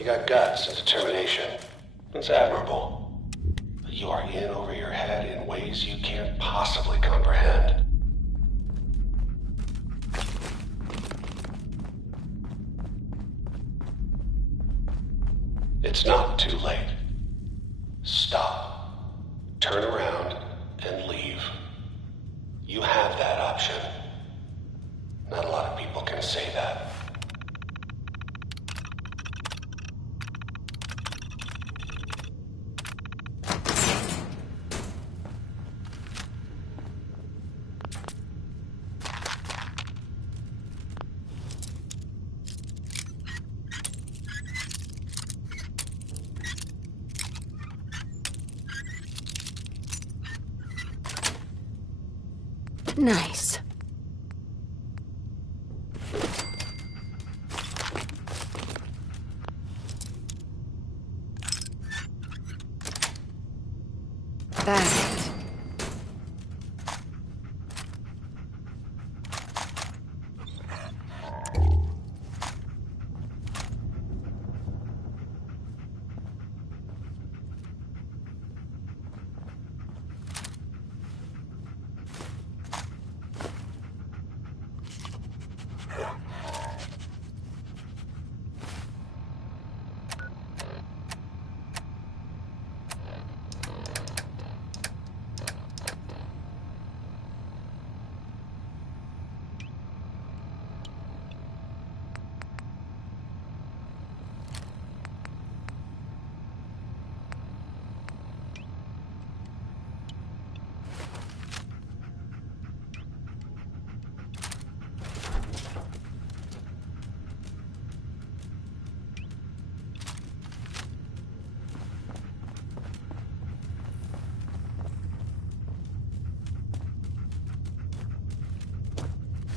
You got guts and determination. It's admirable. But you are in over your head in ways you can't possibly comprehend. It's not too late. Stop. Turn around and leave. You have that option. Not a lot of people can say that. Nice. That's it.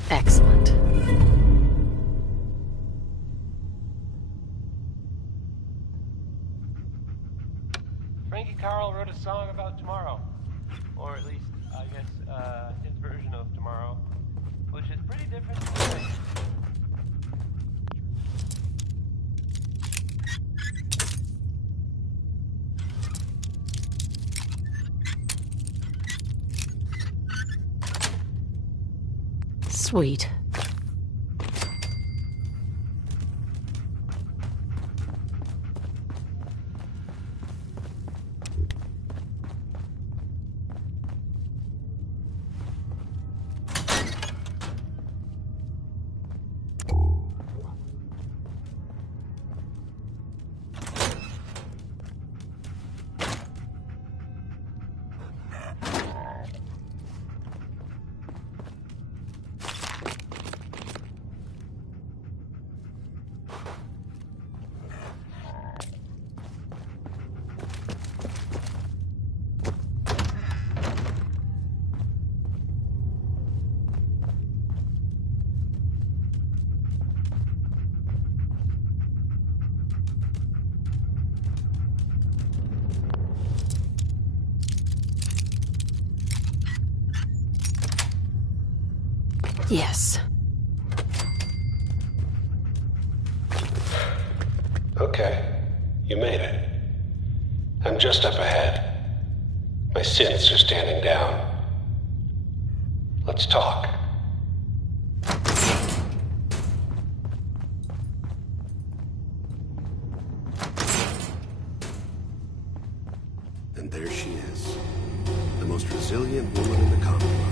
Excellent. Frankie Carl wrote a song about tomorrow. Or at least, I guess, his version of tomorrow. Which is pretty different from mine. Sweet. Yes. Okay, you made it. I'm just up ahead. My synths are standing down. Let's talk. And there she is. The most resilient woman in the Commonwealth.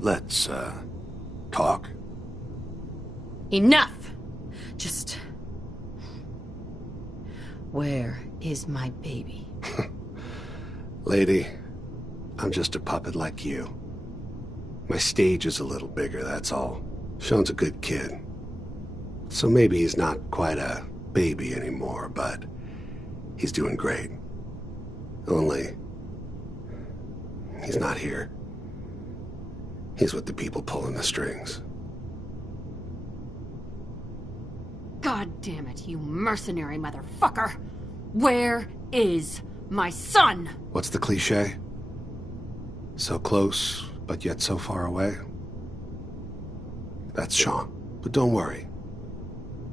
Let's, talk. Enough! Just... Where is my baby? Lady, I'm just a puppet like you. My stage is a little bigger, that's all. Sean's a good kid. So maybe he's not quite a baby anymore, but he's doing great. Only... he's not here. He's with the people pulling the strings. God damn it, you mercenary motherfucker! Where is my son? What's the cliche? So close, but yet so far away? That's Sean. But don't worry.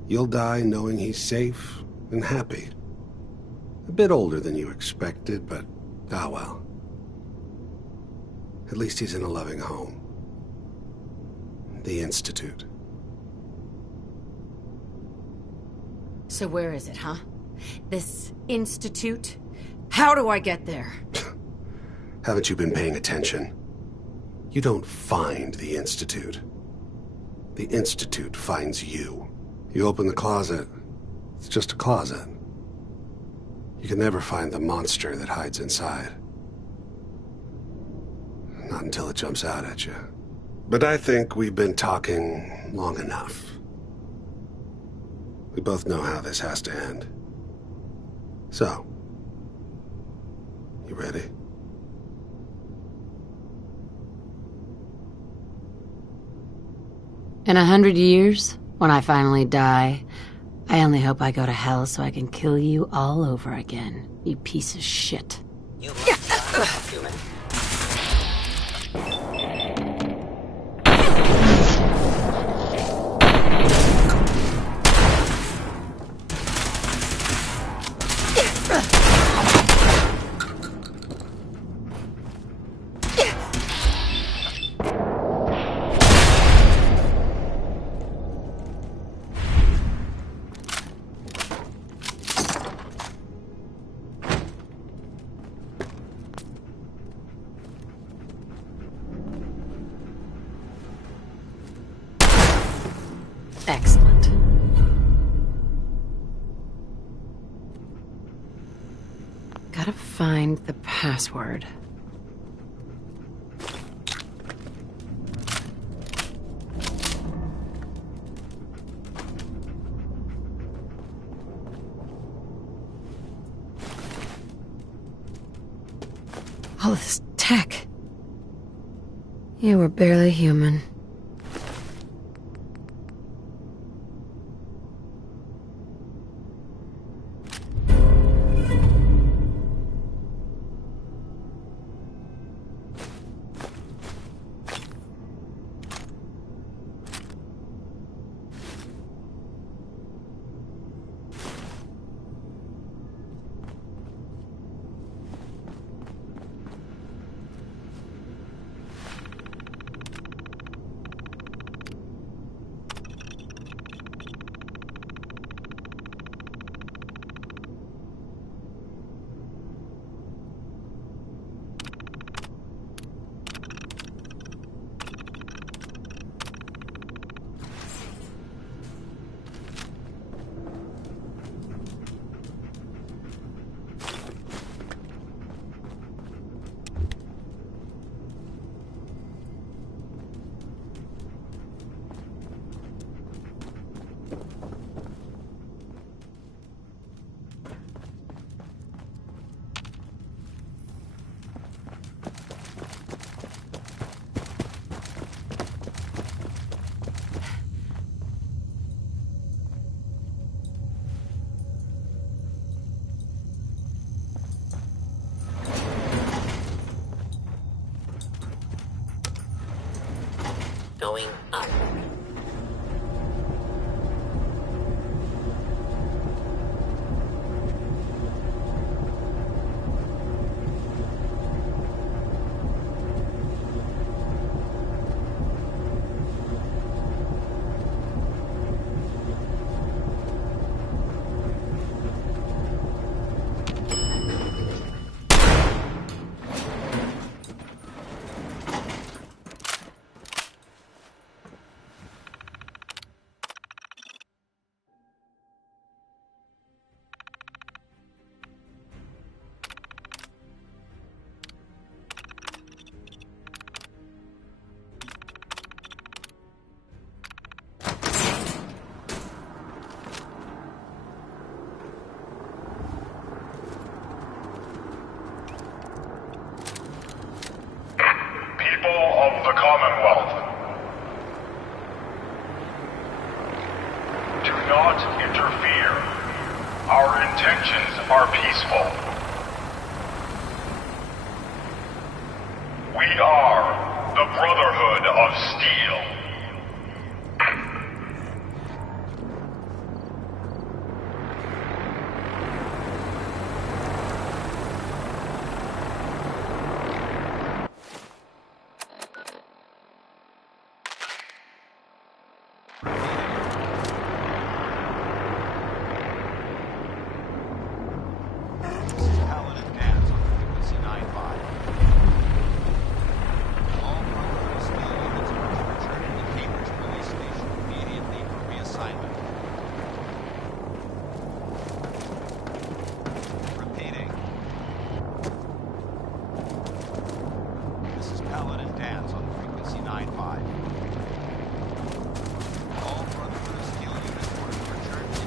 You'll die knowing he's safe and happy. A bit older than you expected, but ah well. At least he's in a loving home. The Institute. So where is it, huh? This institute? How do I get there? Haven't you been paying attention? You don't find the Institute. The Institute finds you. You open the closet, it's just a closet. You can never find the monster that hides inside. Not until it jumps out at you. But I think we've been talking long enough. We both know how this has to end. So, you ready? In 100 years, when I finally die, I only hope I go to hell so I can kill you all over again, you piece of shit. You must die, human. Excellent. Gotta find the password. All this tech. You were barely human. Going up. Of the Commonwealth. Do not interfere. Our intentions are peaceful. We are the Brotherhood of Steel. All Brotherhood of Steel units were to return to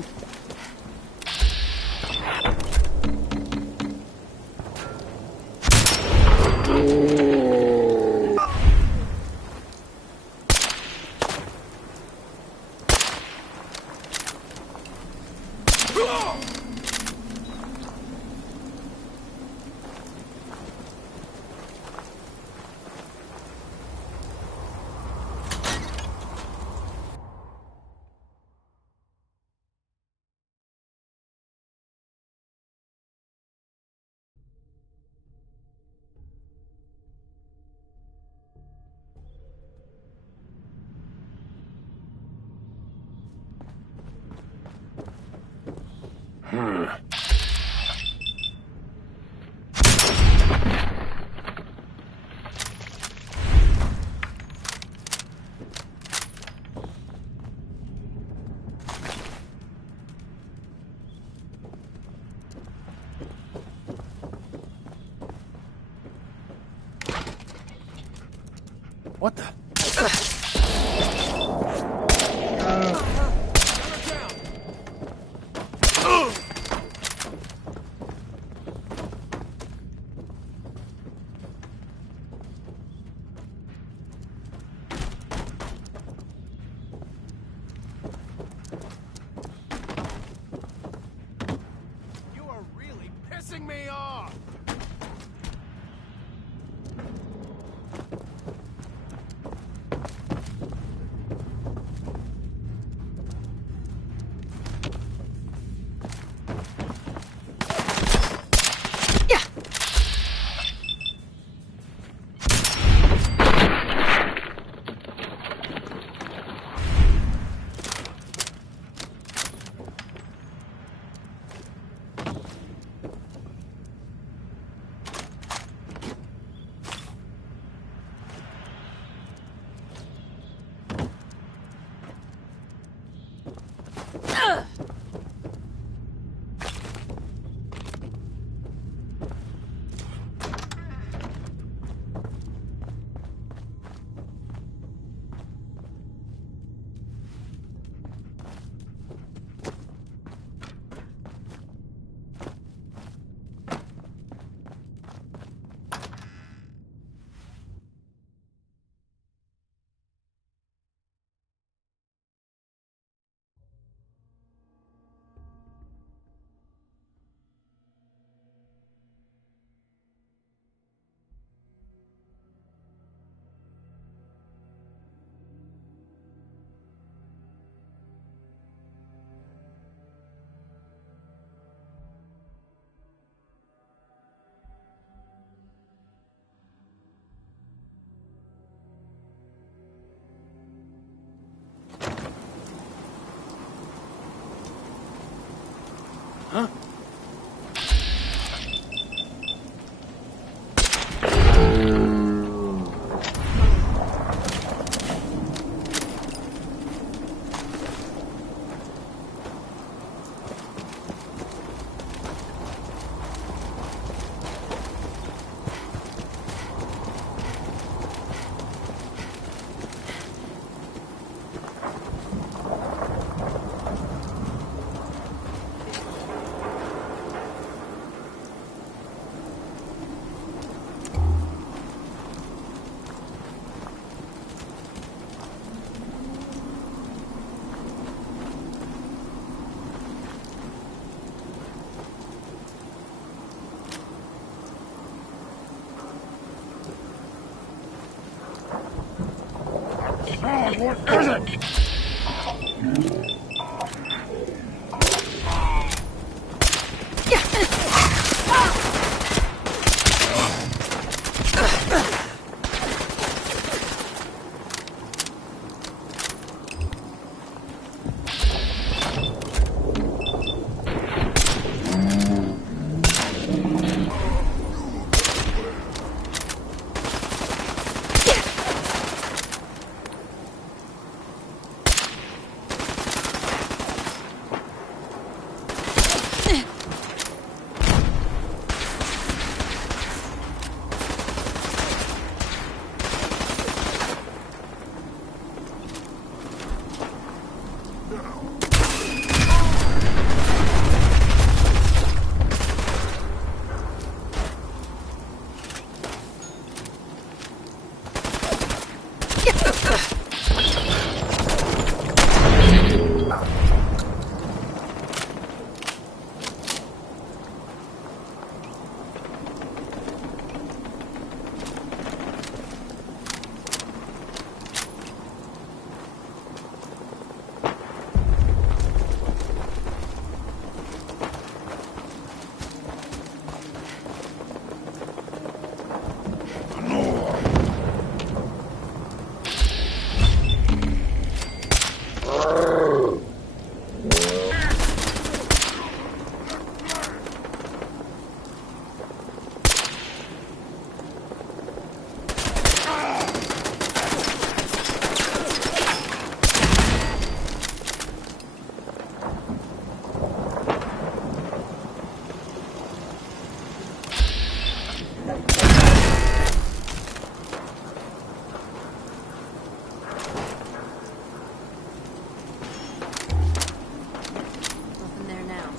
now. What the? You are really pissing me off! Huh? God, what is it? Nothing there now.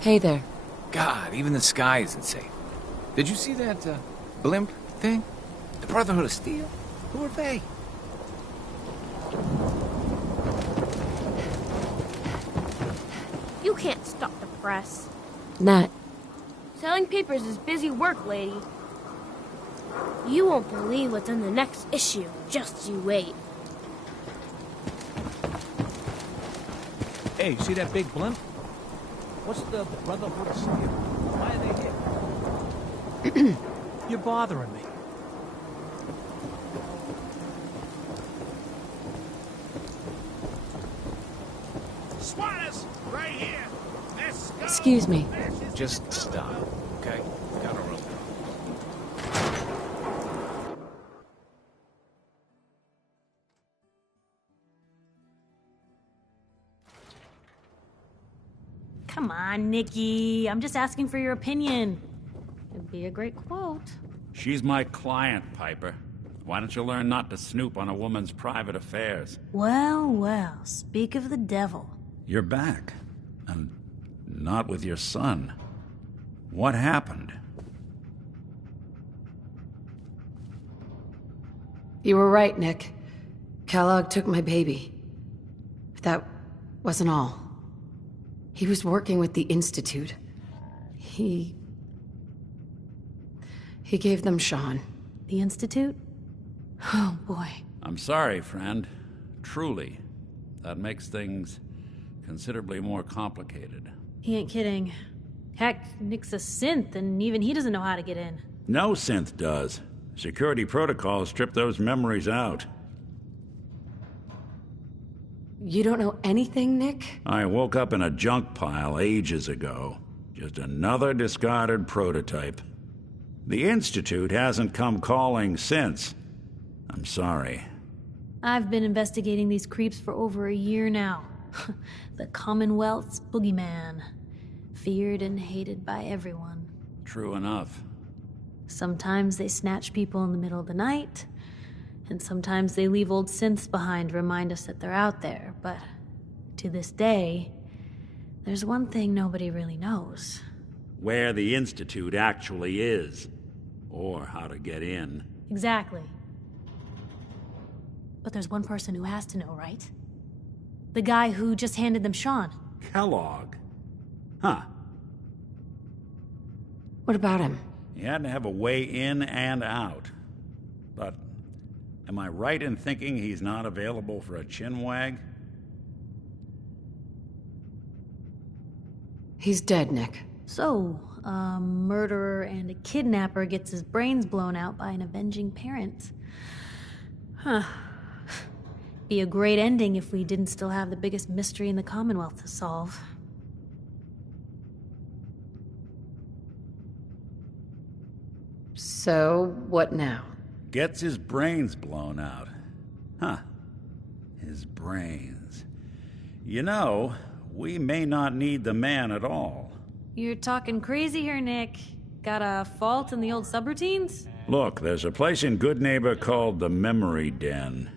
Hey there. God, even the sky isn't safe. Did you see that, blimp thing? The Brotherhood of Steel? Who are they? You can't stop the press. Nat. Selling papers is busy work, lady. You won't believe what's in the next issue. Just you wait. Hey, you see that big blimp? What's the Brotherhood of Steel? Why are they here? You're bothering me. Squatters! Right here! Let's go! Excuse me. Just stop, okay? Got a room. Come on, Nikki. I'm just asking for your opinion. It'd be a great quote. She's my client, Piper. Why don't you learn not to snoop on a woman's private affairs? Well, well, speak of the devil. You're back. And not with your son. What happened? You were right, Nick. Kellogg took my baby. But that wasn't all. He was working with the Institute. He gave them Sean. The Institute? Oh, boy. I'm sorry, friend. Truly. That makes things considerably more complicated. He ain't kidding. Heck, Nick's a synth, and even he doesn't know how to get in. No synth does. Security protocols strip those memories out. You don't know anything, Nick? I woke up in a junk pile ages ago. Just another discarded prototype. The Institute hasn't come calling since. I'm sorry. I've been investigating these creeps for over a year now. The Commonwealth's boogeyman. Feared and hated by everyone. True enough. Sometimes they snatch people in the middle of the night, and sometimes they leave old synths behind to remind us that they're out there, but to this day, there's one thing nobody really knows. Where the Institute actually is. Or how to get in. Exactly. But there's one person who has to know, right? The guy who just handed them Sean. Kellogg. Huh. What about him? He had to have a way in and out. But am I right in thinking he's not available for a chinwag? He's dead, Nick. So, a murderer and a kidnapper gets his brains blown out by an avenging parent. Huh. Be a great ending if we didn't still have the biggest mystery in the Commonwealth to solve. So, what now? Gets his brains blown out. Huh. His brains. You know, we may not need the man at all. You're talking crazy here, Nick. Got a fault in the old subroutines? Look, there's a place in Good Neighbor called the Memory Den.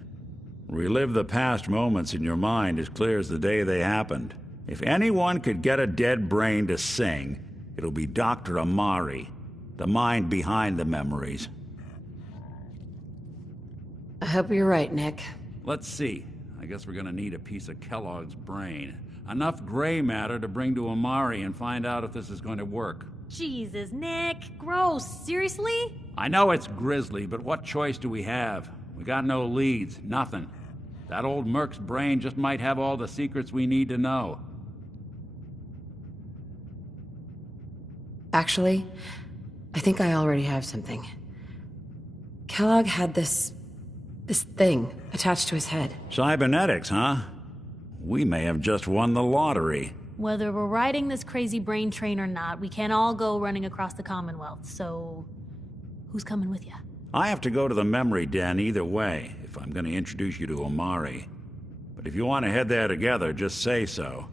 Relive the past moments in your mind as clear as the day they happened. If anyone could get a dead brain to sing, it'll be Dr. Amari, the mind behind the memories. I hope you're right, Nick. Let's see. I guess we're gonna need a piece of Kellogg's brain. Enough gray matter to bring to Amari and find out if this is going to work. Jesus, Nick. Gross. Seriously? I know it's grisly, but what choice do we have? We got no leads, nothing. That old Merc's brain just might have all the secrets we need to know. Actually, I think I already have something. Kellogg had this thing attached to his head. Cybernetics, huh? We may have just won the lottery. Whether we're riding this crazy brain train or not, we can't all go running across the Commonwealth, so who's coming with you? I have to go to the memory den either way, if I'm going to introduce you to Amari. But if you want to head there together, just say so.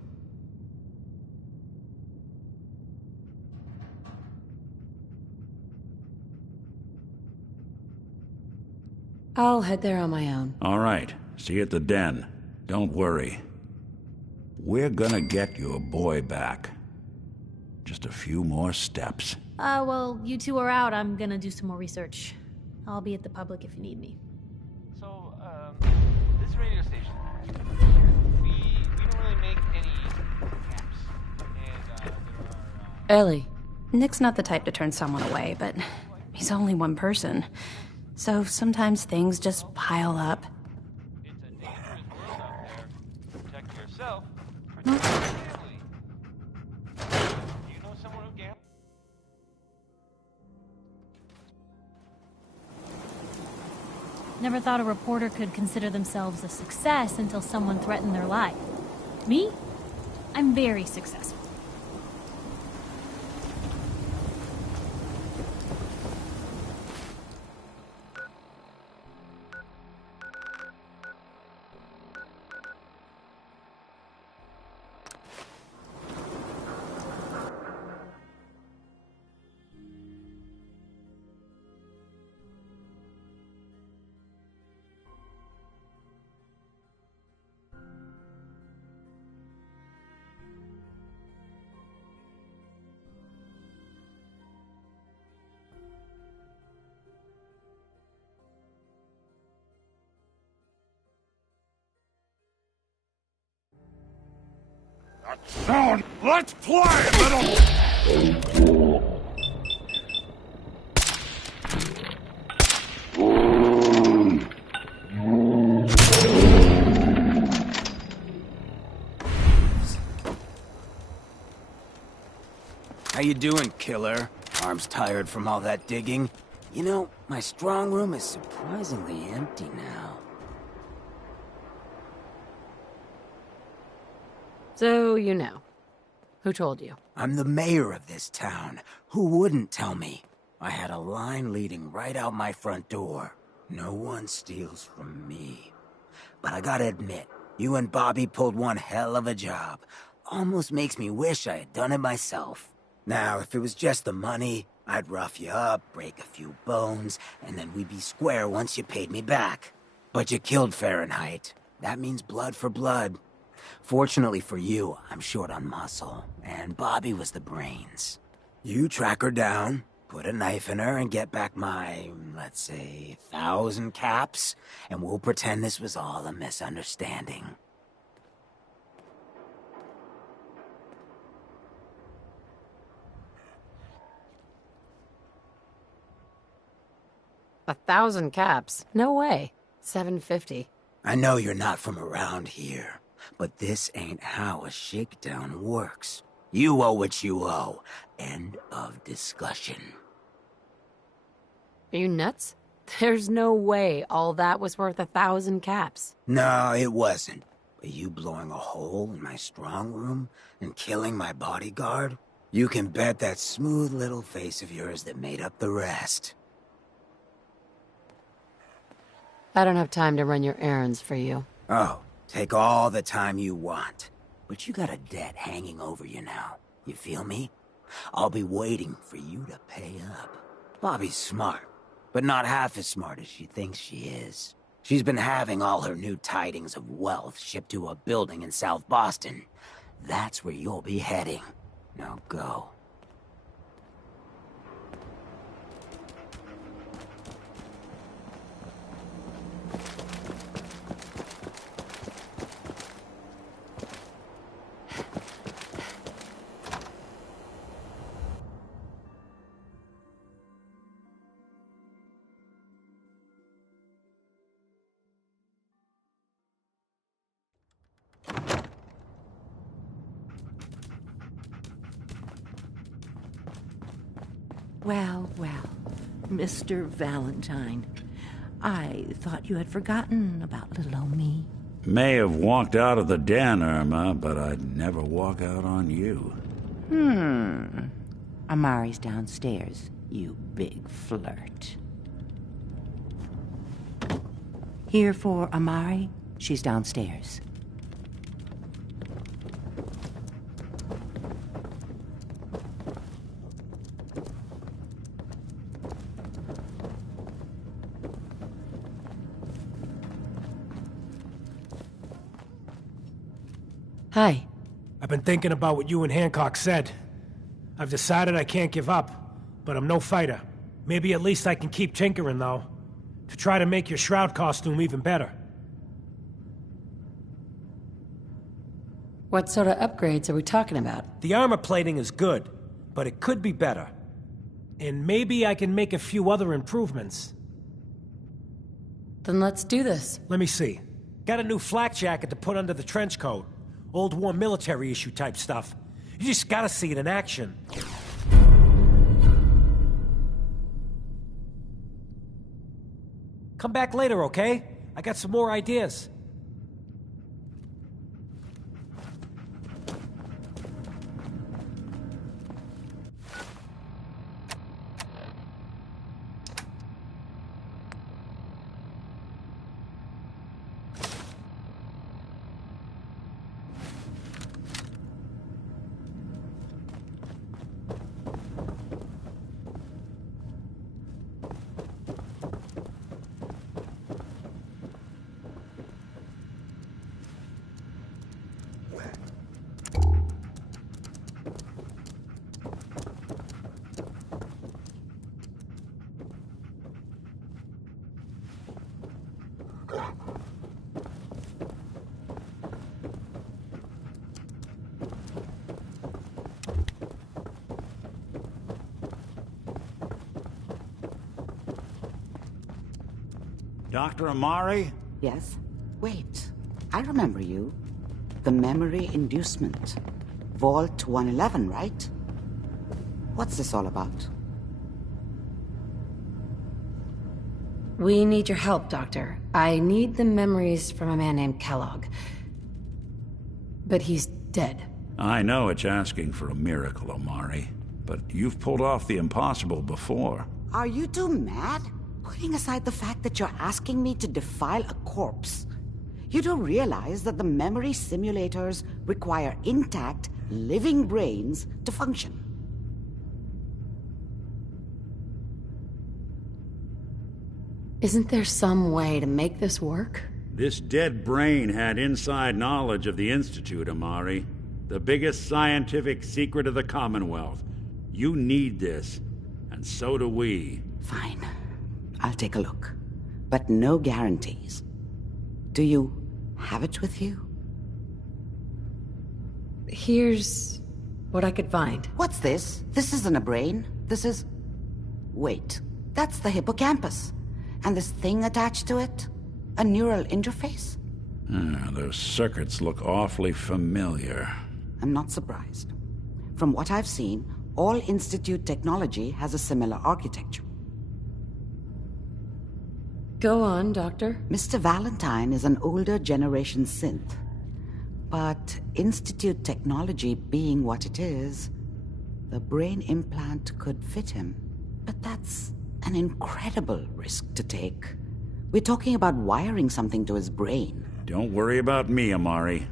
I'll head there on my own. All right. See you at the den. Don't worry. We're gonna get your boy back. Just a few more steps. Well, you two are out. I'm gonna do some more research. I'll be at the public if you need me. So, this radio station, we don't really make any caps. And, there are, Ellie. Nick's not the type to turn someone away, but he's only one person. So sometimes things just pile up. It's a dangerous world out there. Protect yourself. Protect your family. Do you know someone who gambles? Never thought a reporter could consider themselves a success until someone threatened their life. Me? I'm very successful. Sound, let's play, little... How you doing, killer? Arms tired from all that digging? You know, my strong room is surprisingly empty now. So, you know. Who told you? I'm the mayor of this town. Who wouldn't tell me? I had a line leading right out my front door. No one steals from me. But I gotta admit, you and Bobby pulled one hell of a job. Almost makes me wish I had done it myself. Now, if it was just the money, I'd rough you up, break a few bones, and then we'd be square once you paid me back. But you killed Fahrenheit. That means blood for blood. Fortunately for you, I'm short on muscle, and Bobby was the brains. You track her down, put a knife in her, and get back my, let's say, 1,000 caps, and we'll pretend this was all a misunderstanding. $1,000 caps? No way. $750. I know you're not from around here, but this ain't how a shakedown works. You owe what you owe. End of discussion. Are you nuts? There's no way all that was worth 1,000 caps. No, it wasn't. But you blowing a hole in my strong room and killing my bodyguard? You can bet that smooth little face of yours that made up the rest. I don't have time to run your errands for you. Oh, take all the time you want. But you got a debt hanging over you now. You feel me? I'll be waiting for you to pay up. Bobby's smart, but not half as smart as she thinks she is. She's been having all her new tidings of wealth shipped to a building in South Boston. That's where you'll be heading. Now go. Well, well, Mr. Valentine. I thought you had forgotten about little old me. May have walked out of the den, Irma, but I'd never walk out on you. Amari's downstairs, you big flirt. Here for Amari? She's downstairs. Hi. I've been thinking about what you and Hancock said. I've decided I can't give up, but I'm no fighter. Maybe at least I can keep tinkering, though, to try to make your shroud costume even better. What sort of upgrades are we talking about? The armor plating is good, but it could be better. And maybe I can make a few other improvements. Then let's do this. Let me see. Got a new flak jacket to put under the trench coat. Old war military issue type stuff. You just gotta see it in action. Come back later, okay? I got some more ideas. Dr. Amari? Yes? Wait, I remember you. The memory inducement. Vault 111, right? What's this all about? We need your help, Doctor. I need the memories from a man named Kellogg. But he's dead. I know it's asking for a miracle, Omari, but you've pulled off the impossible before. Are you two mad? Putting aside the fact that you're asking me to defile a corpse, you do realize that the memory simulators require intact, living brains to function. Isn't there some way to make this work? This dead brain had inside knowledge of the Institute, Omari. The biggest scientific secret of the Commonwealth. You need this, and so do we. Fine. I'll take a look. But no guarantees. Do you have it with you? Here's what I could find. What's this? This isn't a brain. This is... Wait. That's the hippocampus. And this thing attached to it? A neural interface? Those circuits look awfully familiar. I'm not surprised. From what I've seen, all Institute technology has a similar architecture. Go on, Doctor. Mr. Valentine is an older generation synth. But Institute technology being what it is, the brain implant could fit him. But that's an incredible risk to take. We're talking about wiring something to his brain. Don't worry about me, Omari.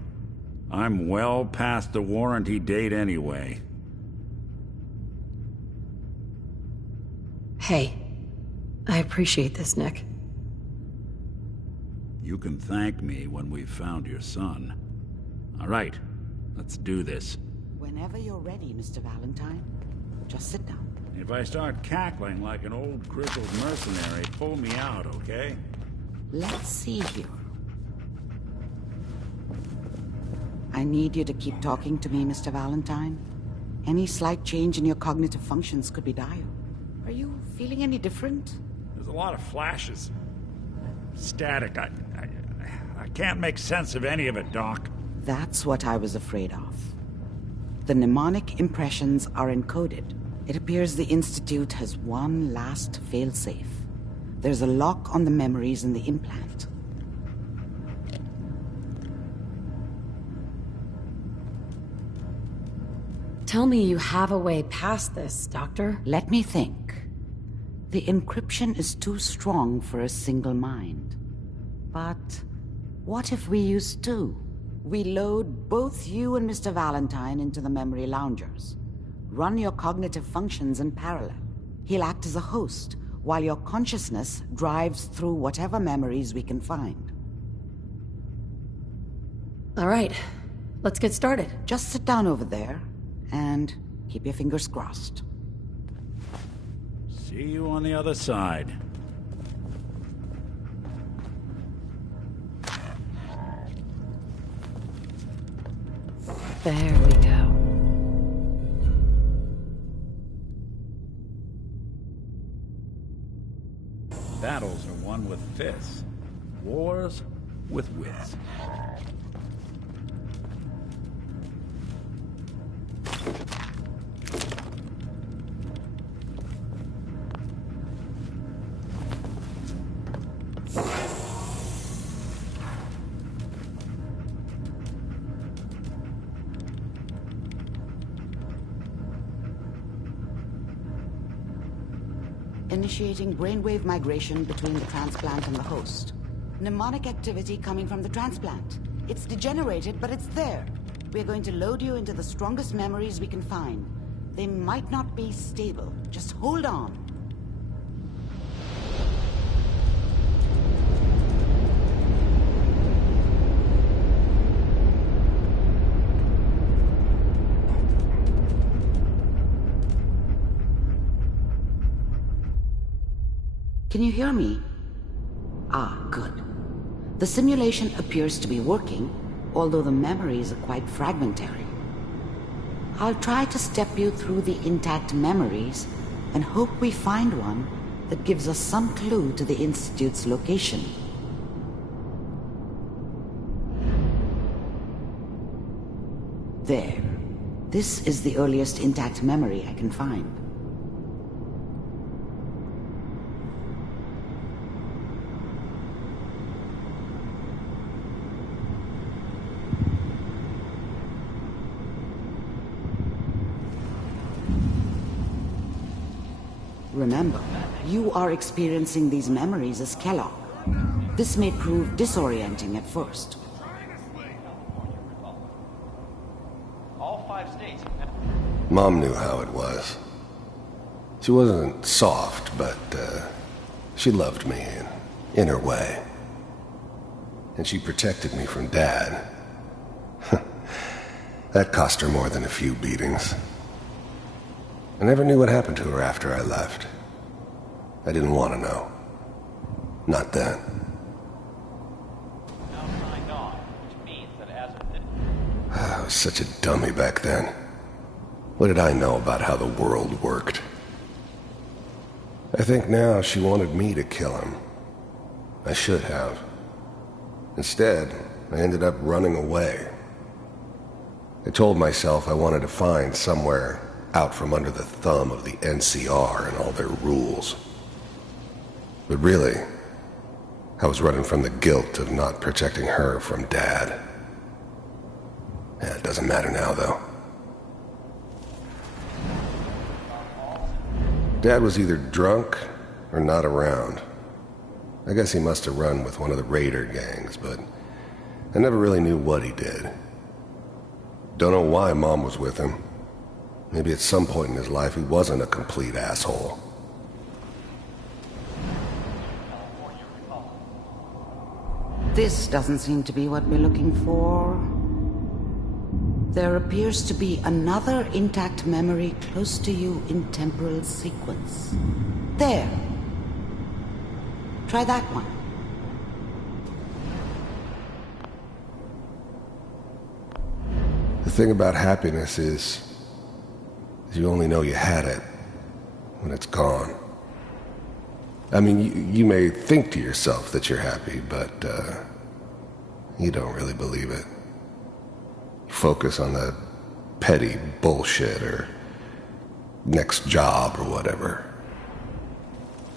I'm well past the warranty date anyway. Hey, I appreciate this, Nick. You can thank me when we've found your son. All right, let's do this. Whenever you're ready, Mr. Valentine. Just sit down. If I start cackling like an old grizzled mercenary, pull me out, okay? Let's see here. I need you to keep talking to me, Mr. Valentine. Any slight change in your cognitive functions could be dire. Are you feeling any different? There's a lot of flashes. Static. I can't make sense of any of it, Doc. That's what I was afraid of. The mnemonic impressions are encoded. It appears the Institute has one last failsafe. There's a lock on the memories in the implant. Tell me you have a way past this, Doctor. Let me think. The encryption is too strong for a single mind. But what if we use two? We load both you and Mr. Valentine into the memory loungers. Run your cognitive functions in parallel. He'll act as a host, while your consciousness drives through whatever memories we can find. All right, let's get started. Just sit down over there, and keep your fingers crossed. See you on the other side. There we go. Battles are won with fists. Wars with wits. Initiating brainwave migration between the transplant and the host. Mnemonic activity coming from the transplant. It's degenerated, but it's there. We're going to load you into the strongest memories we can find. They might not be stable. Just hold on. Can you hear me? Ah, good. The simulation appears to be working, although the memories are quite fragmentary. I'll try to step you through the intact memories and hope we find one that gives us some clue to the Institute's location. There. This is the earliest intact memory I can find. Remember, you are experiencing these memories as Kellogg. This may prove disorienting at first. All 5 states. Mom knew how it was. She wasn't soft, but she loved me in her way. And she protected me from Dad. That cost her more than a few beatings. I never knew what happened to her after I left. I didn't want to know. Not then. I was such a dummy back then. What did I know about how the world worked? I think now she wanted me to kill him. I should have. Instead, I ended up running away. I told myself I wanted to find somewhere out from under the thumb of the NCR and all their rules. But really, I was running from the guilt of not protecting her from Dad. Yeah, it doesn't matter now, though. Dad was either drunk or not around. I guess he must have run with one of the raider gangs, but I never really knew what he did. Don't know why Mom was with him. Maybe at some point in his life he wasn't a complete asshole. This doesn't seem to be what we're looking for. There appears to be another intact memory close to you in temporal sequence. There. Try that one. The thing about happiness is you only know you had it when it's gone. I mean, you may think to yourself that you're happy, but you don't really believe it. You focus on the petty bullshit or next job or whatever.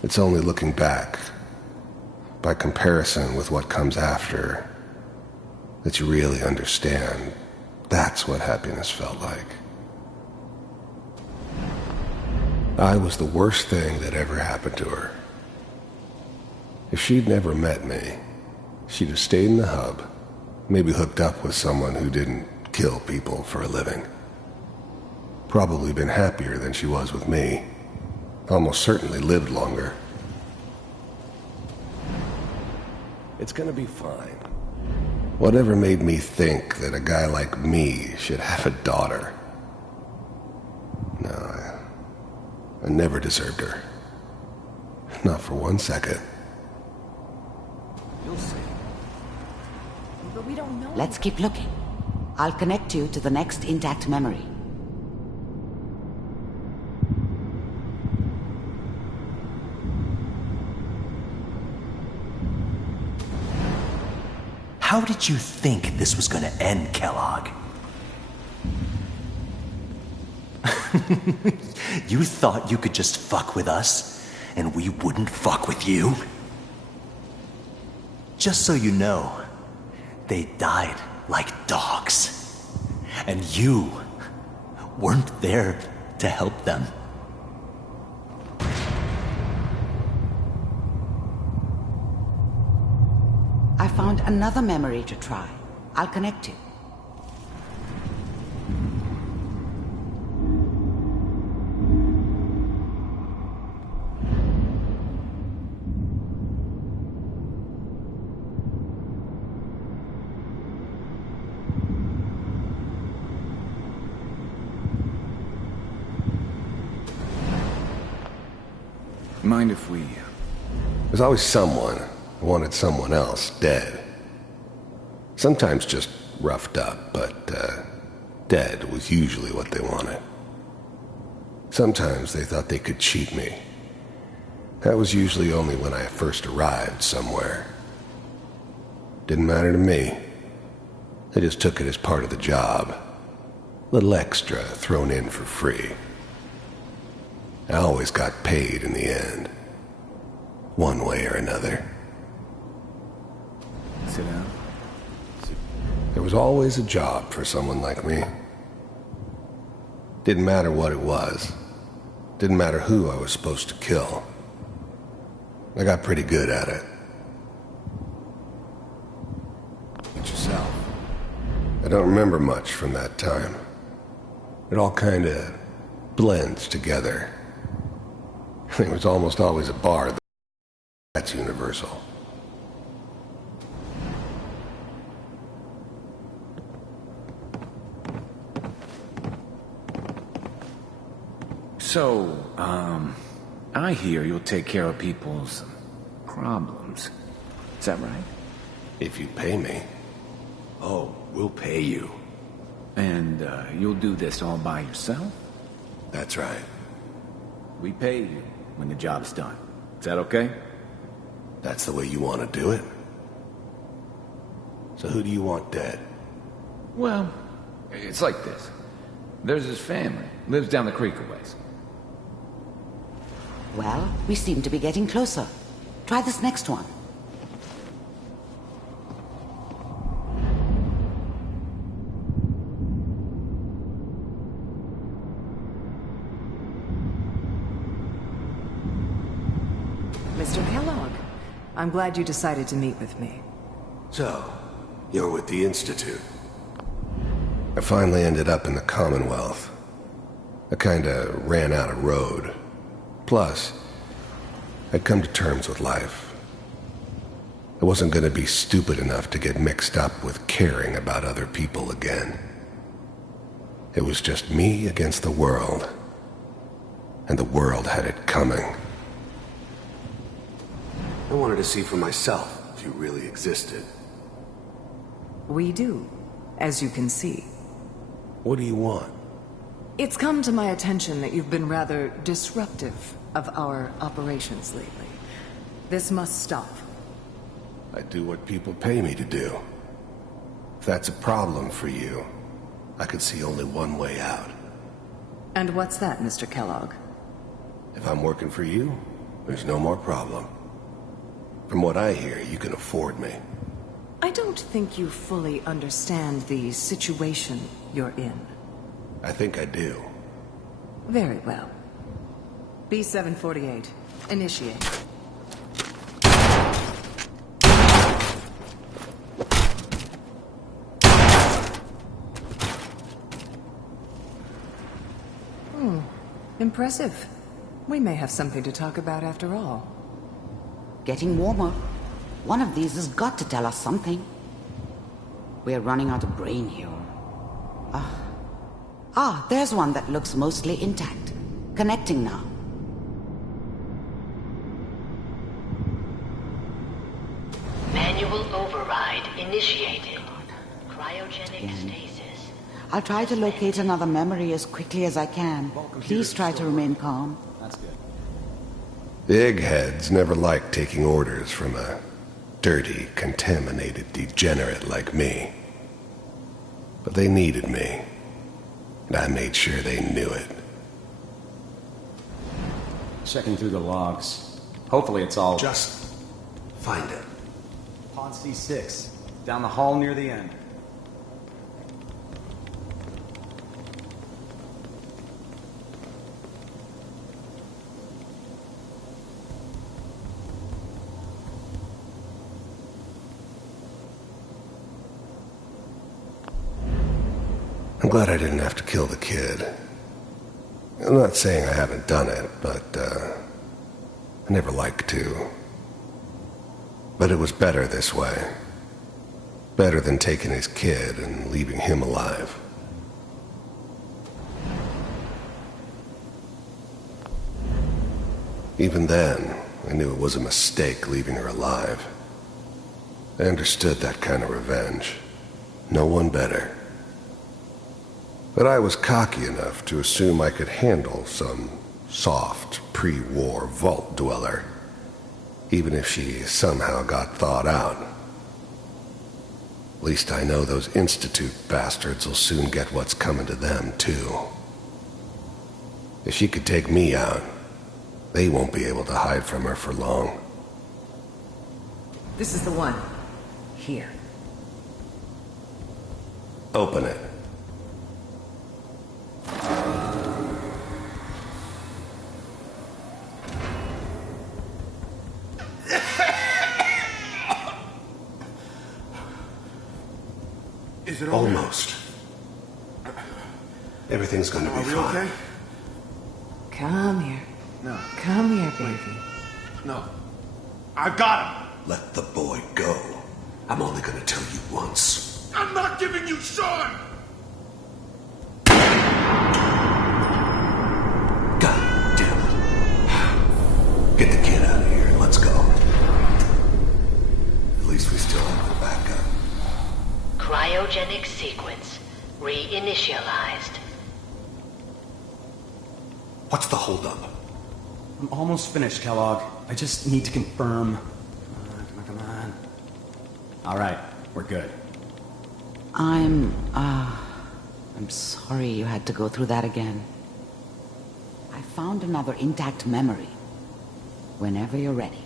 It's only looking back, by comparison with what comes after, that you really understand that's what happiness felt like. I was the worst thing that ever happened to her. If she'd never met me, she'd have stayed in the hub, maybe hooked up with someone who didn't kill people for a living. Probably been happier than she was with me. Almost certainly lived longer. It's gonna be fine. Whatever made me think that a guy like me should have a daughter? No, I never deserved her. Not for 1 second. You'll see. But we don't know. Let's keep looking. I'll connect you to the next intact memory. How did you think this was gonna end, Kellogg? You thought you could just fuck with us, and we wouldn't fuck with you? Just so you know, they died like dogs. And you weren't there to help them. I found another memory to try. I'll connect you. Mind if we... There's always someone who wanted someone else dead. Sometimes just roughed up, but dead was usually what they wanted. Sometimes they thought they could cheat me. That was usually only when I first arrived somewhere. Didn't matter to me. I just took it as part of the job. Little extra thrown in for free. I always got paid in the end. One way or another. Sit down. There was always a job for someone like me. Didn't matter what it was. Didn't matter who I was supposed to kill. I got pretty good at it. But yourself? I don't remember much from that time. It all kinda blends together. There was almost always a bar. That's universal. So, I hear you'll take care of people's problems. Is that right? If you pay me. Oh, we'll pay you. And, you'll do this all by yourself? That's right. We pay you when the job's done. Is that okay? That's the way you want to do it? So who do you want dead? Well, it's like this. There's his family. Lives down the creek a ways. Well, we seem to be getting closer. Try this next one. Mr. Kellogg, I'm glad you decided to meet with me. So, you're with the Institute. I finally ended up in the Commonwealth. I kinda ran out of road. Plus, I'd come to terms with life. I wasn't gonna be stupid enough to get mixed up with caring about other people again. It was just me against the world. And the world had it coming. I wanted to see for myself if you really existed. We do, as you can see. What do you want? It's come to my attention that you've been rather disruptive of our operations lately. This must stop. I do what people pay me to do. If that's a problem for you, I could see only one way out. And what's that, Mr. Kellogg? If I'm working for you, there's no more problem. From what I hear, you can afford me. I don't think you fully understand the situation you're in. I think I do. Very well. B-748, initiate. Impressive. We may have something to talk about after all. Getting warmer. One of these has got to tell us something. We're running out of brain here. There's one that looks mostly intact. Connecting now. Manual override initiated. Cryogenic stasis. I'll try to locate another memory as quickly as I can. Please try to remain calm. That's good. The eggheads never liked taking orders from a dirty, contaminated degenerate like me. But they needed me. And I made sure they knew it. Checking through the logs. Hopefully it's all... Just find it. Pod C6. Down the hall near the end. I'm glad I didn't have to kill the kid. I'm not saying I haven't done it, but, I never liked to. But it was better this way. Better than taking his kid and leaving him alive. Even then, I knew it was a mistake leaving her alive. I understood that kind of revenge. No one better. But I was cocky enough to assume I could handle some soft, pre-war vault dweller, even if she somehow got thawed out. At least I know those Institute bastards will soon get what's coming to them, too. If she could take me out, they won't be able to hide from her for long. This is the one. Here. Open it. Is it Almost. Everything's gonna be fine. Okay? Come here. No. Come here, baby. No. I got him. Let the boy go. I'm only gonna tell you once. I'm not giving you Sean! God damn it. Get the kid out of here. Let's go. At least we still have the backup. Cryogenic sequence reinitialized. What's the holdup? I'm almost finished, Kellogg. I just need to confirm. Come on. All right, we're good. I'm sorry you had to go through that again. I found another intact memory. Whenever you're ready.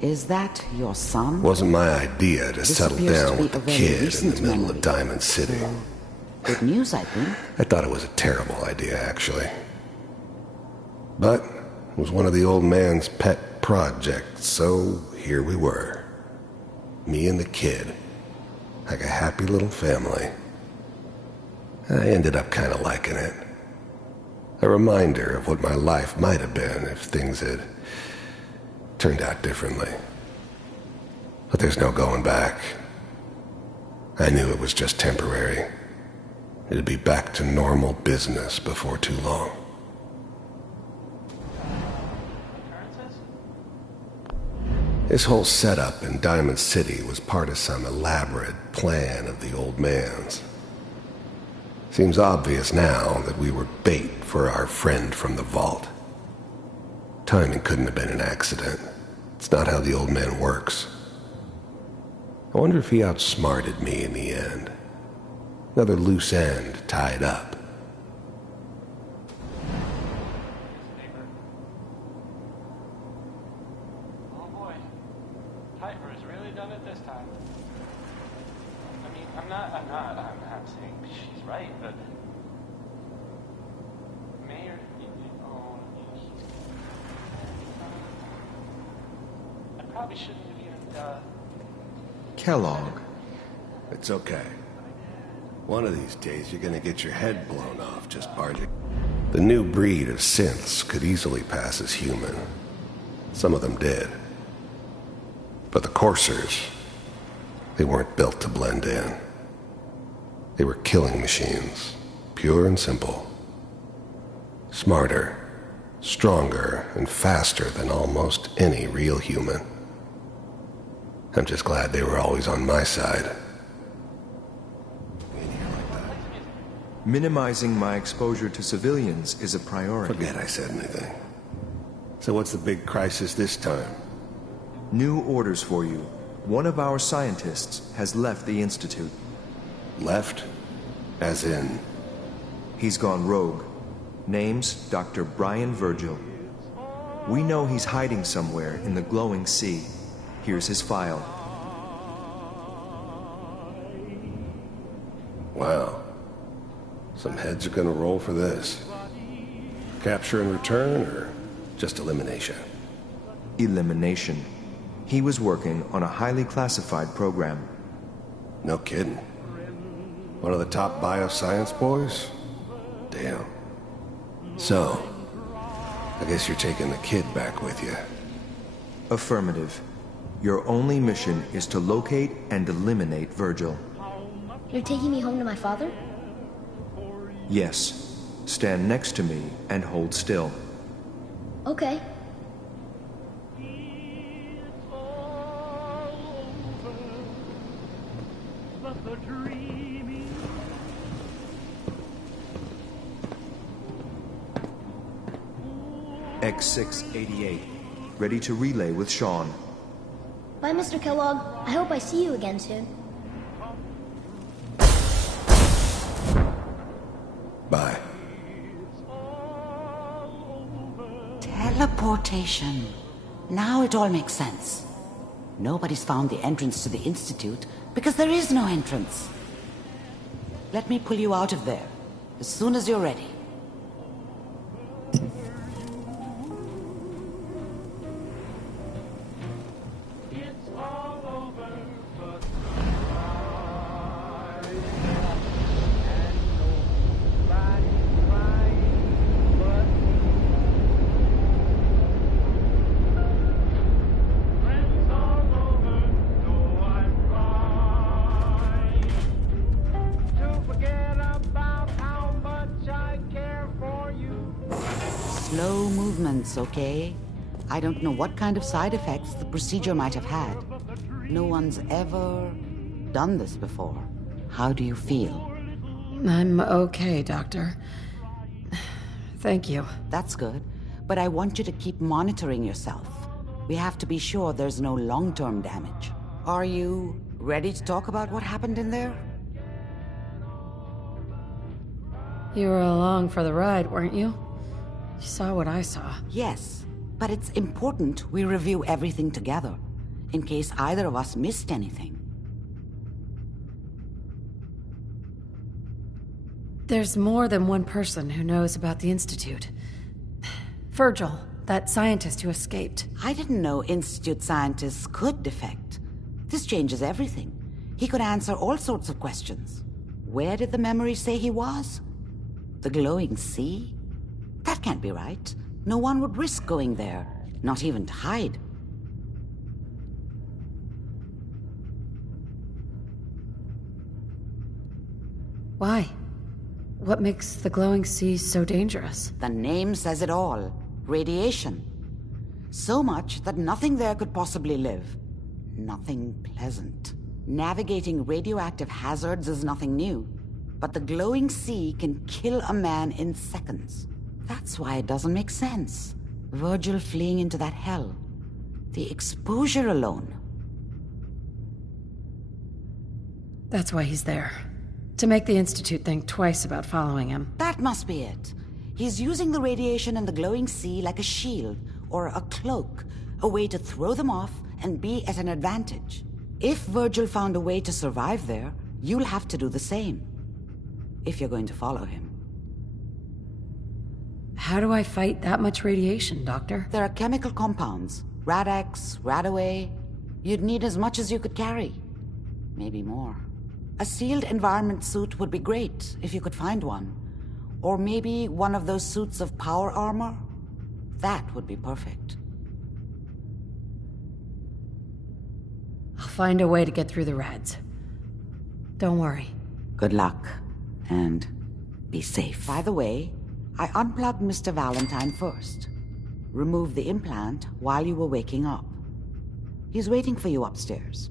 Is that your son? Wasn't my idea to This settle appears to down be with a a very kid in recent the middle memory. of Diamond City. Good news, I think. I thought it was a terrible idea, actually. But it was one of the old man's pet projects, so here we were. Me and the kid. Like a happy little family. I ended up kind of liking it. A reminder of what my life might have been if things had turned out differently. But there's no going back. I knew it was just temporary. It'd be back to normal business before too long. This whole setup in Diamond City was part of some elaborate plan of the old man's. Seems obvious now that we were bait for our friend from the vault. Timing couldn't have been an accident. It's not how the old man works. I wonder if he outsmarted me in the end. Another loose end tied up. Oh boy. Piper has really done it this time. I mean, I'm not saying she's right, but Mayor, I probably shouldn't have even, Kellogg. It's okay. One of these days you're gonna get your head blown off just barging. The new breed of synths could easily pass as human. Some of them did. But the coursers, they weren't built to blend in. They were killing machines, pure and simple. Smarter, stronger, and faster than almost any real human. I'm just glad they were always on my side. Minimizing my exposure to civilians is a priority. Forget I said anything. So what's the big crisis this time? New orders for you. One of our scientists has left the Institute. Left? As in? He's gone rogue. Name's Dr. Brian Virgil. We know he's hiding somewhere in the glowing sea. Here's his file. Wow. Some heads are gonna roll for this. Capture and return, or just elimination? Elimination. He was working on a highly classified program. No kidding. One of the top bioscience boys? Damn. So, I guess you're taking the kid back with you. Affirmative. Your only mission is to locate and eliminate Virgil. You're taking me home to my father? Yes. Stand next to me and hold still. Okay. X688. Ready to relay with Sean. Bye, Mr. Kellogg. I hope I see you again soon. Bye. Teleportation. Now it all makes sense. Nobody's found the entrance to the Institute because there is no entrance. Let me pull you out of there as soon as you're ready. Slow movements, okay? I don't know what kind of side effects the procedure might have had. No one's ever done this before. How do you feel? I'm okay, Doctor. Thank you. That's good, but I want you to keep monitoring yourself. We have to be sure there's no long-term damage. Are you ready to talk about what happened in there? You were along for the ride, weren't you? You saw what I saw. Yes, but it's important we review everything together, in case either of us missed anything. There's more than one person who knows about the Institute. Virgil, that scientist who escaped. I didn't know Institute scientists could defect. This changes everything. He could answer all sorts of questions. Where did the memory say he was? The glowing sea? That can't be right. No one would risk going there, not even to hide. Why? What makes the glowing sea so dangerous? The name says it all. Radiation. So much that nothing there could possibly live. Nothing pleasant. Navigating radioactive hazards is nothing new. But the glowing sea can kill a man in seconds. That's why it doesn't make sense. Virgil fleeing into that hell. The exposure alone. That's why he's there. To make the Institute think twice about following him. That must be it. He's using the radiation and the glowing sea like a shield, or a cloak, a way to throw them off and be at an advantage. If Virgil found a way to survive there, you'll have to do the same. If you're going to follow him. How do I fight that much radiation, Doctor? There are chemical compounds. Rad-X, Radaway. You'd need as much as you could carry. Maybe more. A sealed environment suit would be great, if you could find one. Or maybe one of those suits of power armor? That would be perfect. I'll find a way to get through the rads. Don't worry. Good luck, and be safe. By the way, I unplugged Mr. Valentine first. Removed the implant while you were waking up. He's waiting for you upstairs.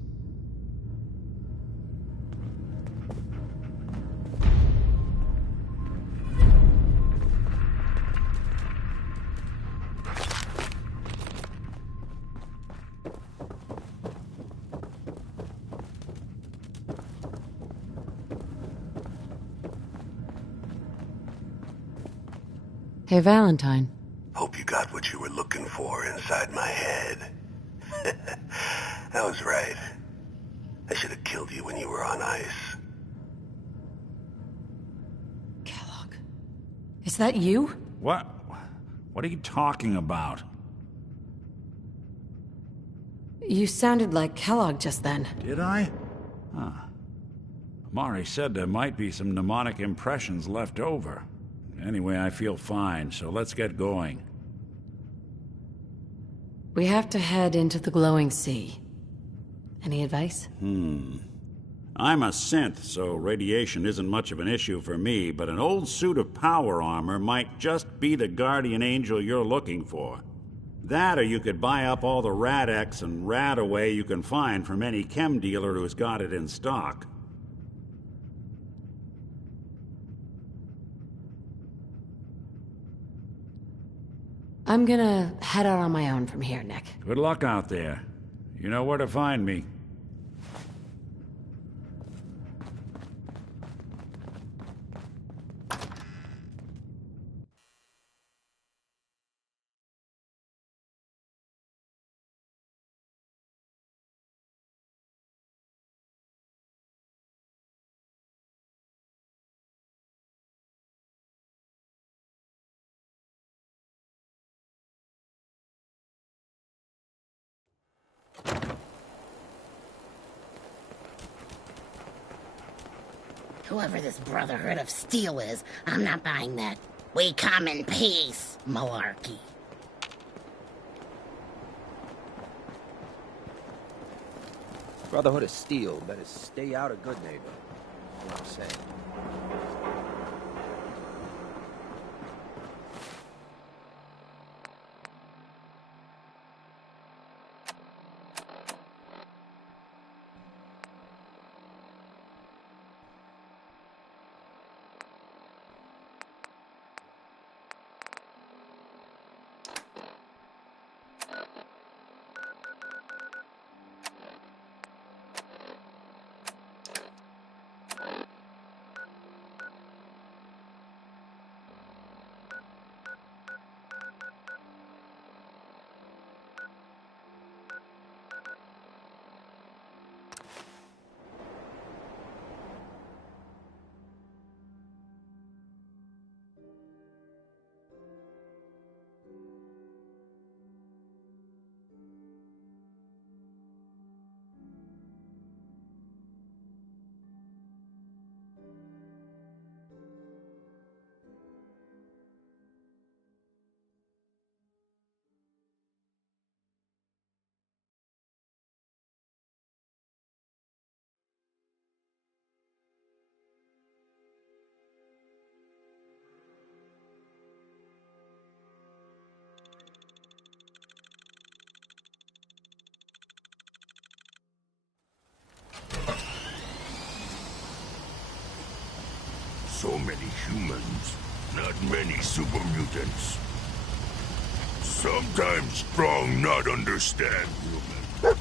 Hey, Valentine. Hope you got what you were looking for inside my head. I was right. I should have killed you when you were on ice. Kellogg. Is that you? What? What are you talking about? You sounded like Kellogg just then. Did I? Huh. Mari said there might be some mnemonic impressions left over. Anyway, I feel fine, so let's get going. We have to head into the glowing sea. Any advice? I'm a synth, so radiation isn't much of an issue for me, but an old suit of power armor might just be the guardian angel you're looking for. That, or you could buy up all the Rad-X and Radaway you can find from any chem dealer who's got it in stock. I'm gonna head out on my own from here, Nick. Good luck out there. You know where to find me. Whoever this Brotherhood of Steel is, I'm not buying that "we come in peace" malarkey. Brotherhood of Steel better stay out of Good Neighbor. What I'm saying. So many humans, not many super mutants. Sometimes strong not understand human.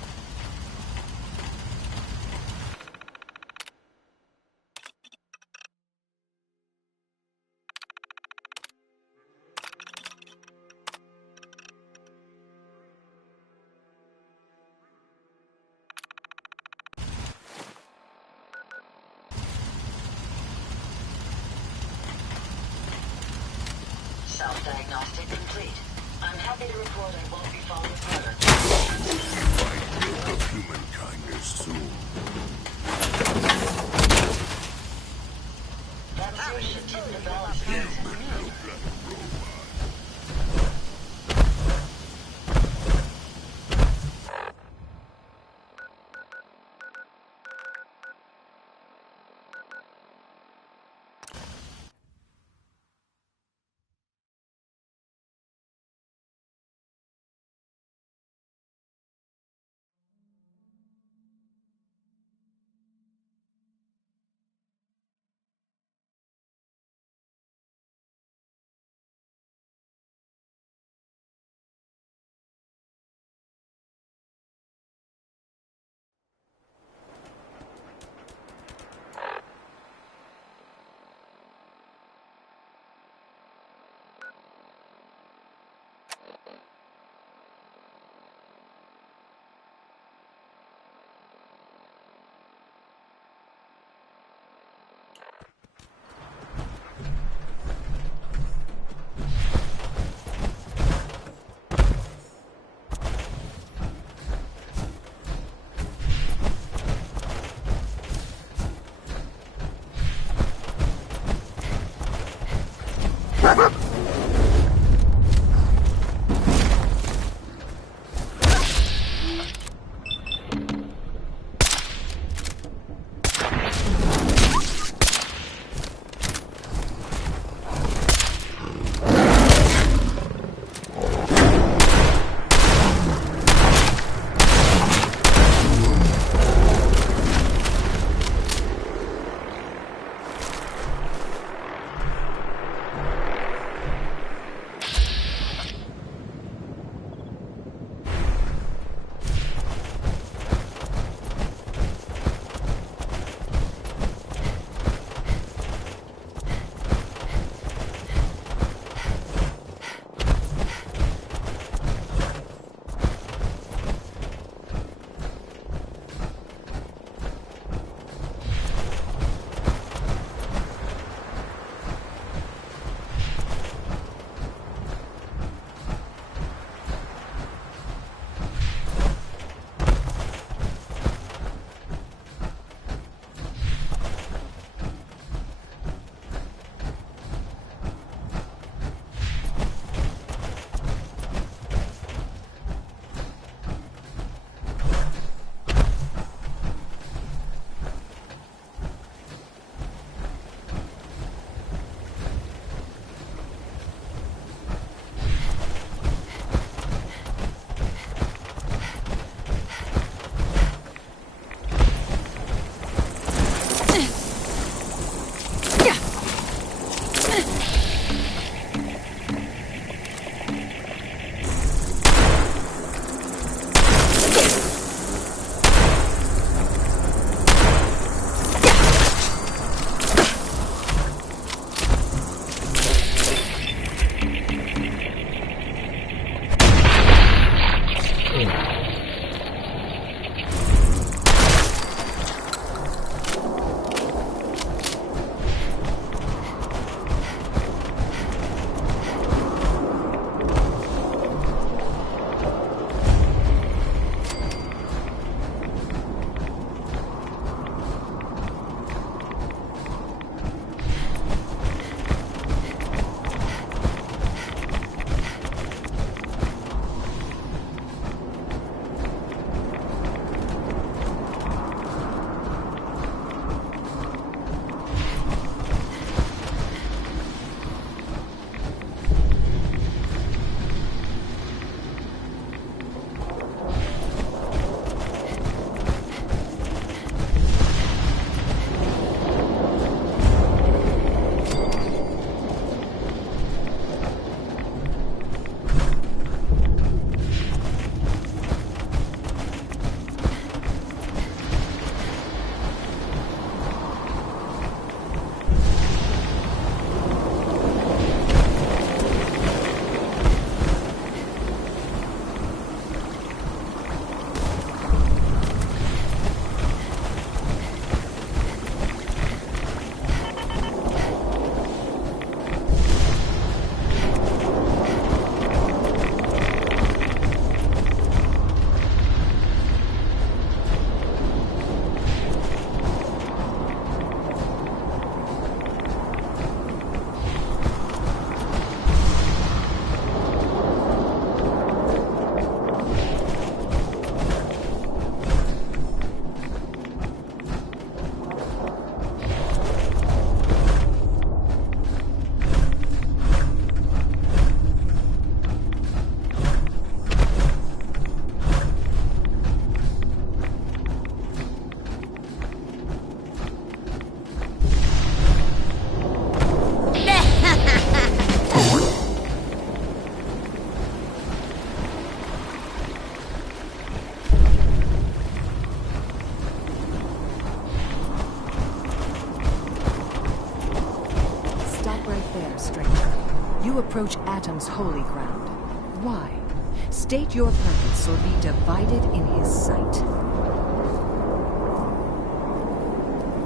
Self-diagnostic complete. I'm happy to report I won't be falling further. Find milk of humankind is soon. That station didn't develop sense. approach Atom's holy ground. Why? State your purpose or be divided in his sight.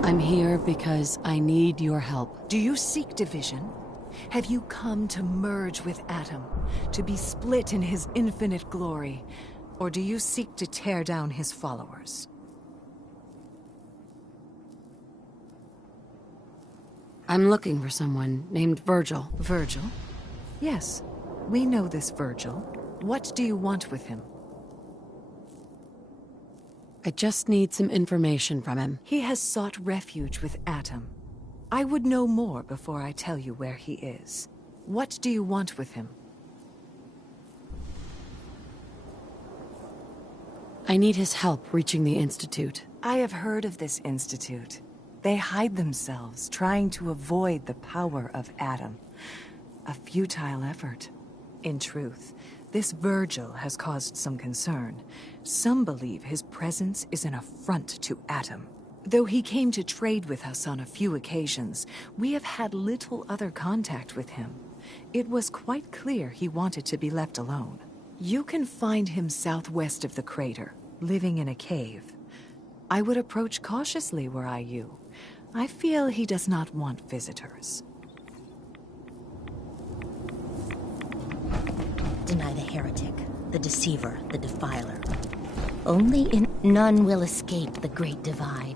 I'm here because I need your help. Do you seek division? Have you come to merge with Atom, to be split in his infinite glory? Or do you seek to tear down his followers? I'm looking for someone named Virgil. Virgil? Yes, we know this Virgil. What do you want with him? I just need some information from him. He has sought refuge with Atom. I would know more before I tell you where he is. What do you want with him? I need his help reaching the Institute. I have heard of this Institute. They hide themselves, trying to avoid the power of Atom. A futile effort. In truth, this Virgil has caused some concern. Some believe his presence is an affront to Atom. Though he came to trade with us on a few occasions, we have had little other contact with him. It was quite clear he wanted to be left alone. You can find him southwest of the crater, living in a cave. I would approach cautiously were I you. I feel he does not want visitors. Deny the heretic, the deceiver, the defiler. None will escape the Great Divide.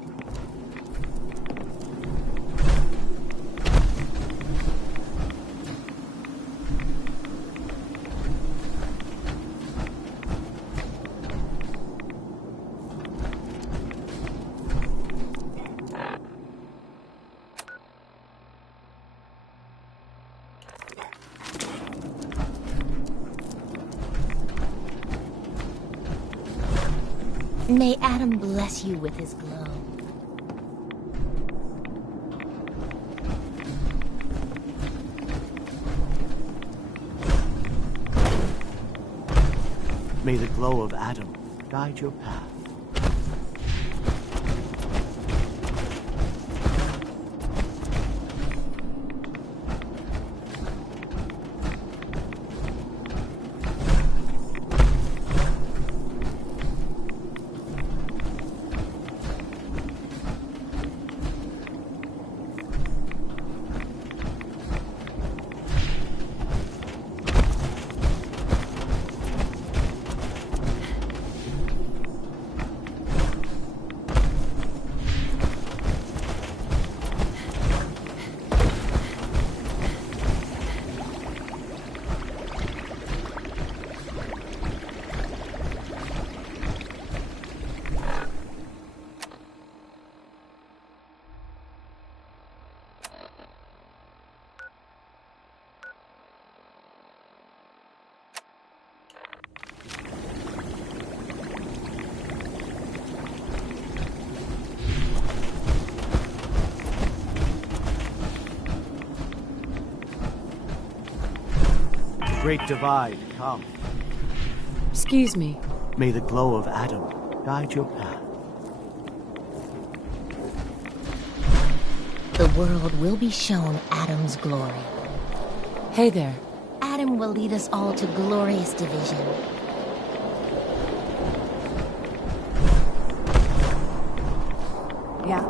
May Atom bless you with his glow. May the glow of Atom guide your path. Great Divide, come. Excuse me. May the glow of Atom guide your path. The world will be shown Atom's glory. Hey there. Atom will lead us all to glorious division. Yeah?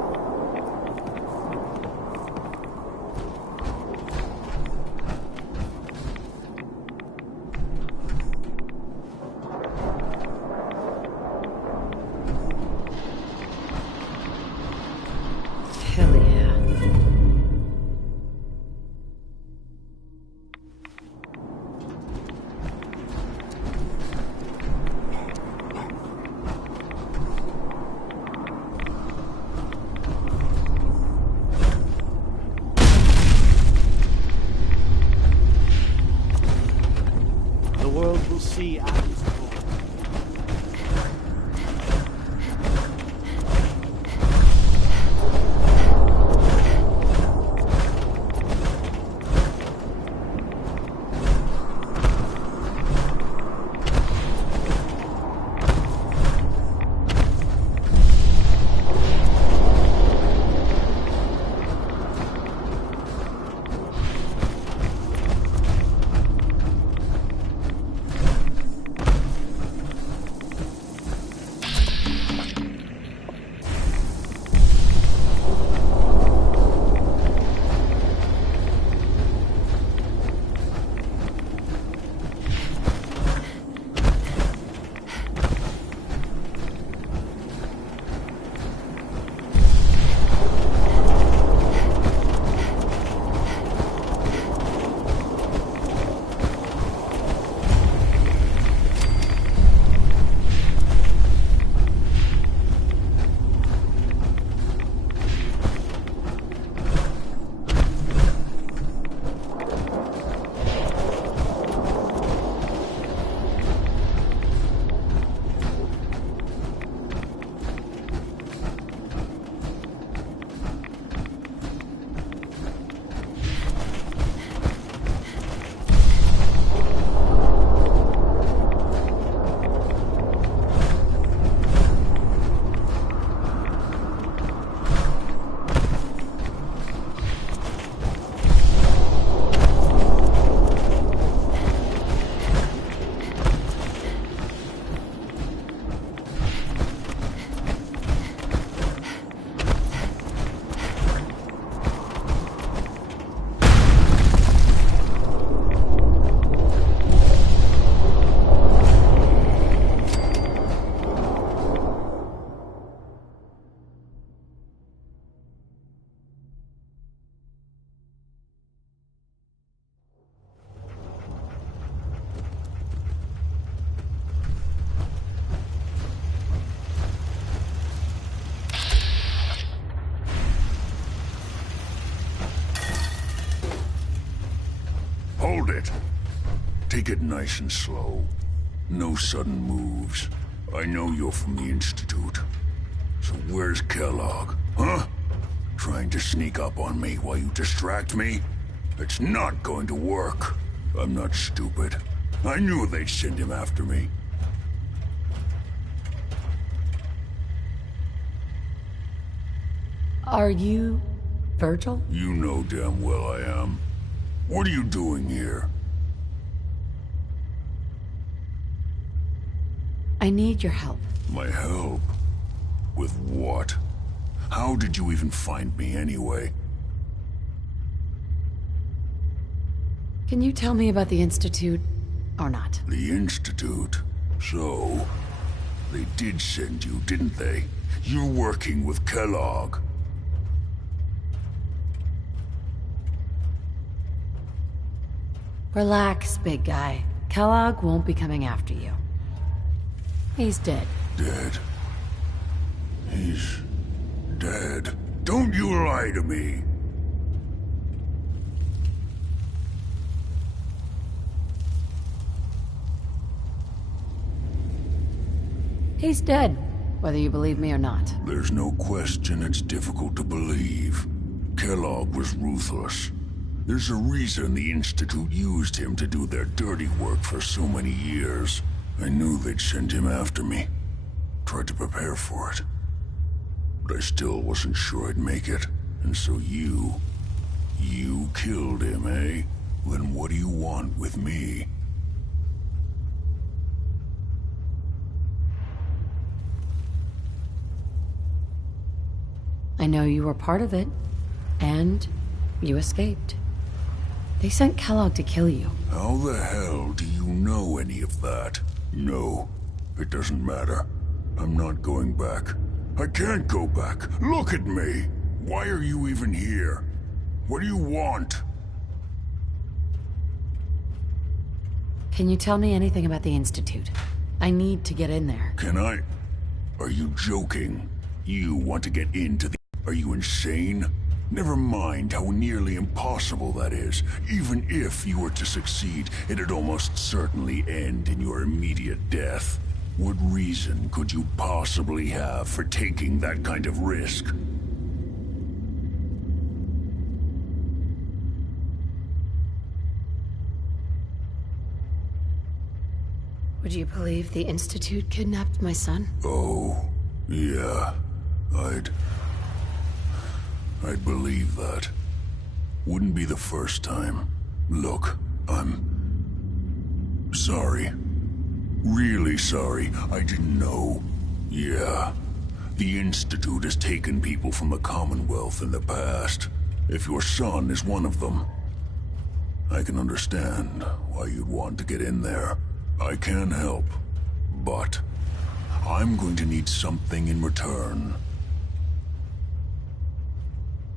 Hell yeah. it. Take it nice and slow. No sudden moves. I know you're from the Institute. So where's Kellogg, huh? Trying to sneak up on me while you distract me? It's not going to work. I'm not stupid. I knew they'd send him after me. Are you Virgil? You know damn well I am. What are you doing here? I need your help. My help? With what? How did you even find me anyway? Can you tell me about the Institute, or not? The Institute? So, they did send you, didn't they? You're working with Kellogg. Relax, big guy. Kellogg won't be coming after you. He's dead. Dead? He's dead. Don't you lie to me! He's dead, whether you believe me or not. There's no question it's difficult to believe. Kellogg was ruthless. There's a reason the Institute used him to do their dirty work for so many years. I knew they'd send him after me. Tried to prepare for it. But I still wasn't sure I'd make it. And so you killed him, eh? Then what do you want with me? I know you were part of it, and you escaped. They sent Kellogg to kill you. How the hell do you know any of that? No, it doesn't matter. I'm not going back. I can't go back. Look at me. Why are you even here? What do you want? Can you tell me anything about the Institute? I need to get in there. Can I? Are you joking? You want to get into the... Are you insane? Never mind how nearly impossible that is. Even if you were to succeed, it'd almost certainly end in your immediate death. What reason could you possibly have for taking that kind of risk? Would you believe the Institute kidnapped my son? Oh, yeah. I'd believe that. Wouldn't be the first time. Look, I'm... sorry. Really sorry. I didn't know. Yeah. The Institute has taken people from the Commonwealth in the past. If your son is one of them, I can understand why you'd want to get in there. I can help, but I'm going to need something in return.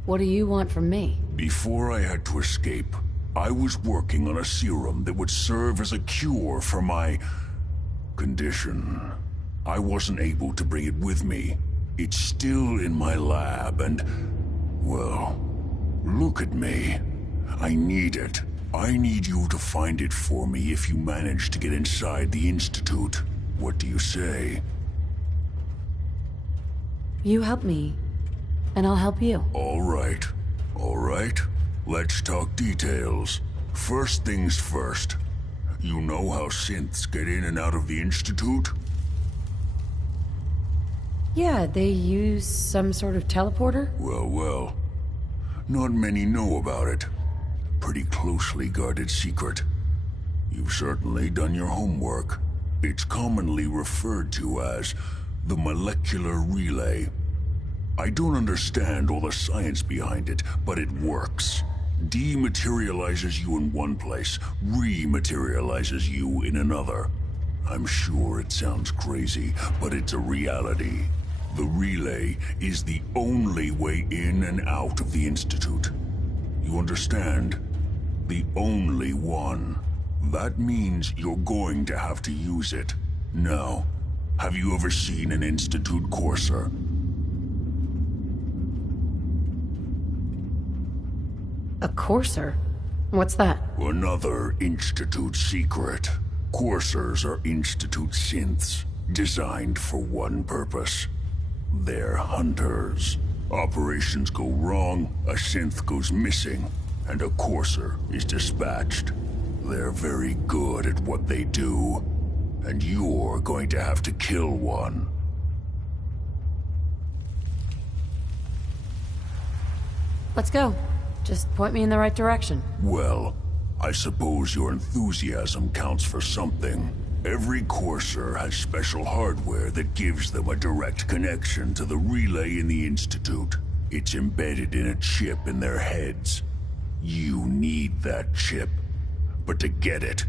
What do you want from me? Before I had to escape, I was working on a serum that would serve as a cure for my condition. I wasn't able to bring it with me. It's still in my lab and, well, look at me. I need it. I need you to find it for me if you manage to get inside the Institute. What do you say? You help me, and I'll help you. All right. All right. Let's talk details. First things first. You know how synths get in and out of the Institute? Yeah, they use some sort of teleporter? Well. Not many know about it. Pretty closely guarded secret. You've certainly done your homework. It's commonly referred to as the molecular relay. I don't understand all the science behind it, but it works. Dematerializes you in one place, rematerializes you in another. I'm sure it sounds crazy, but it's a reality. The relay is the only way in and out of the Institute. You understand? The only one. That means you're going to have to use it. Now, have you ever seen an Institute courser? A courser? What's that? Another Institute secret. Coursers are Institute synths, designed for one purpose. They're hunters. Operations go wrong, a synth goes missing, and a Courser is dispatched. They're very good at what they do, and you're going to have to kill one. Let's go. Just point me in the right direction. Well, I suppose your enthusiasm counts for something. Every Courser has special hardware that gives them a direct connection to the relay in the Institute. It's embedded in a chip in their heads. You need that chip. But to get it,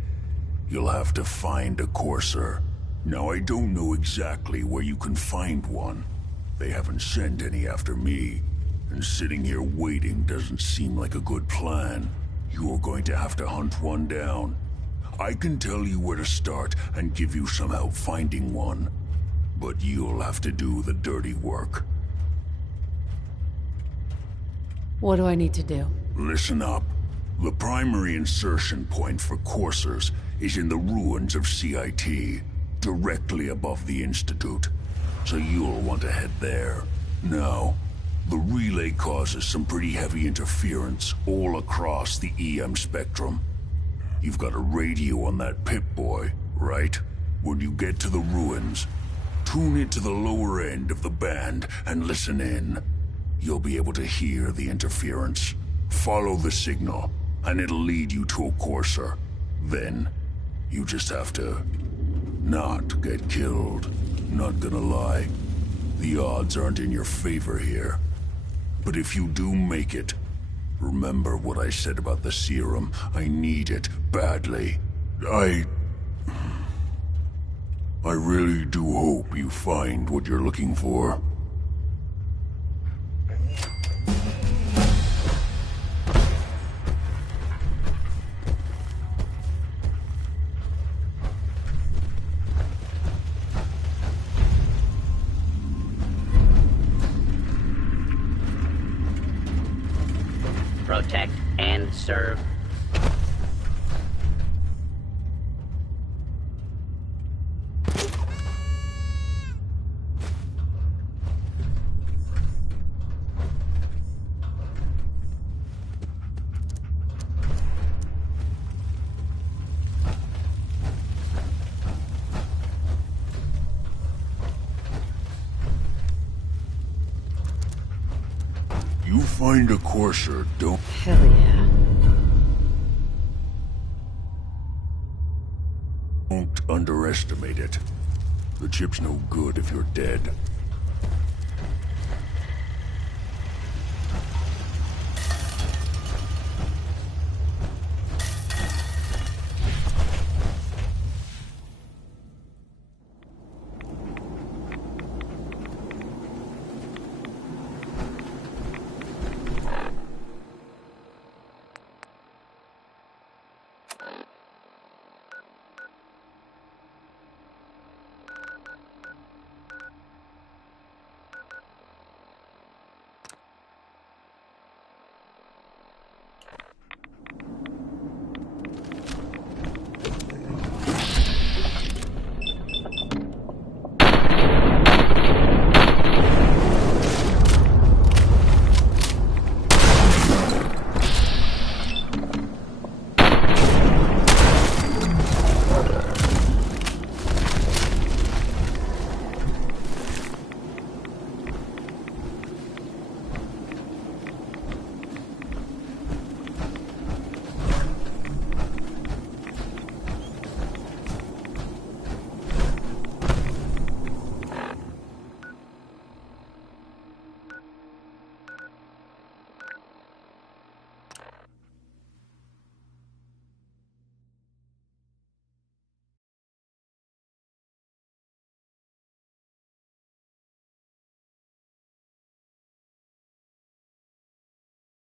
you'll have to find a Courser. Now, I don't know exactly where you can find one. They haven't sent any after me. And sitting here waiting doesn't seem like a good plan. You're going to have to hunt one down. I can tell you where to start and give you some help finding one. But you'll have to do the dirty work. What do I need to do? Listen up. The primary insertion point for Coursers is in the ruins of CIT, directly above the Institute. So you'll want to head there. Now, the relay causes some pretty heavy interference all across the EM spectrum. You've got a radio on that Pip-Boy, right? When you get to the ruins, tune it to the lower end of the band and listen in. You'll be able to hear the interference. Follow the signal, and it'll lead you to a Courser. Then, you just have to not get killed. Not gonna lie, the odds aren't in your favor here. But if you do make it, remember what I said about the serum. I need it badly. I really do hope you find what you're looking for. Protect and serve. You find a Courser, don't... Hell yeah. Don't underestimate it. The chip's no good if you're dead.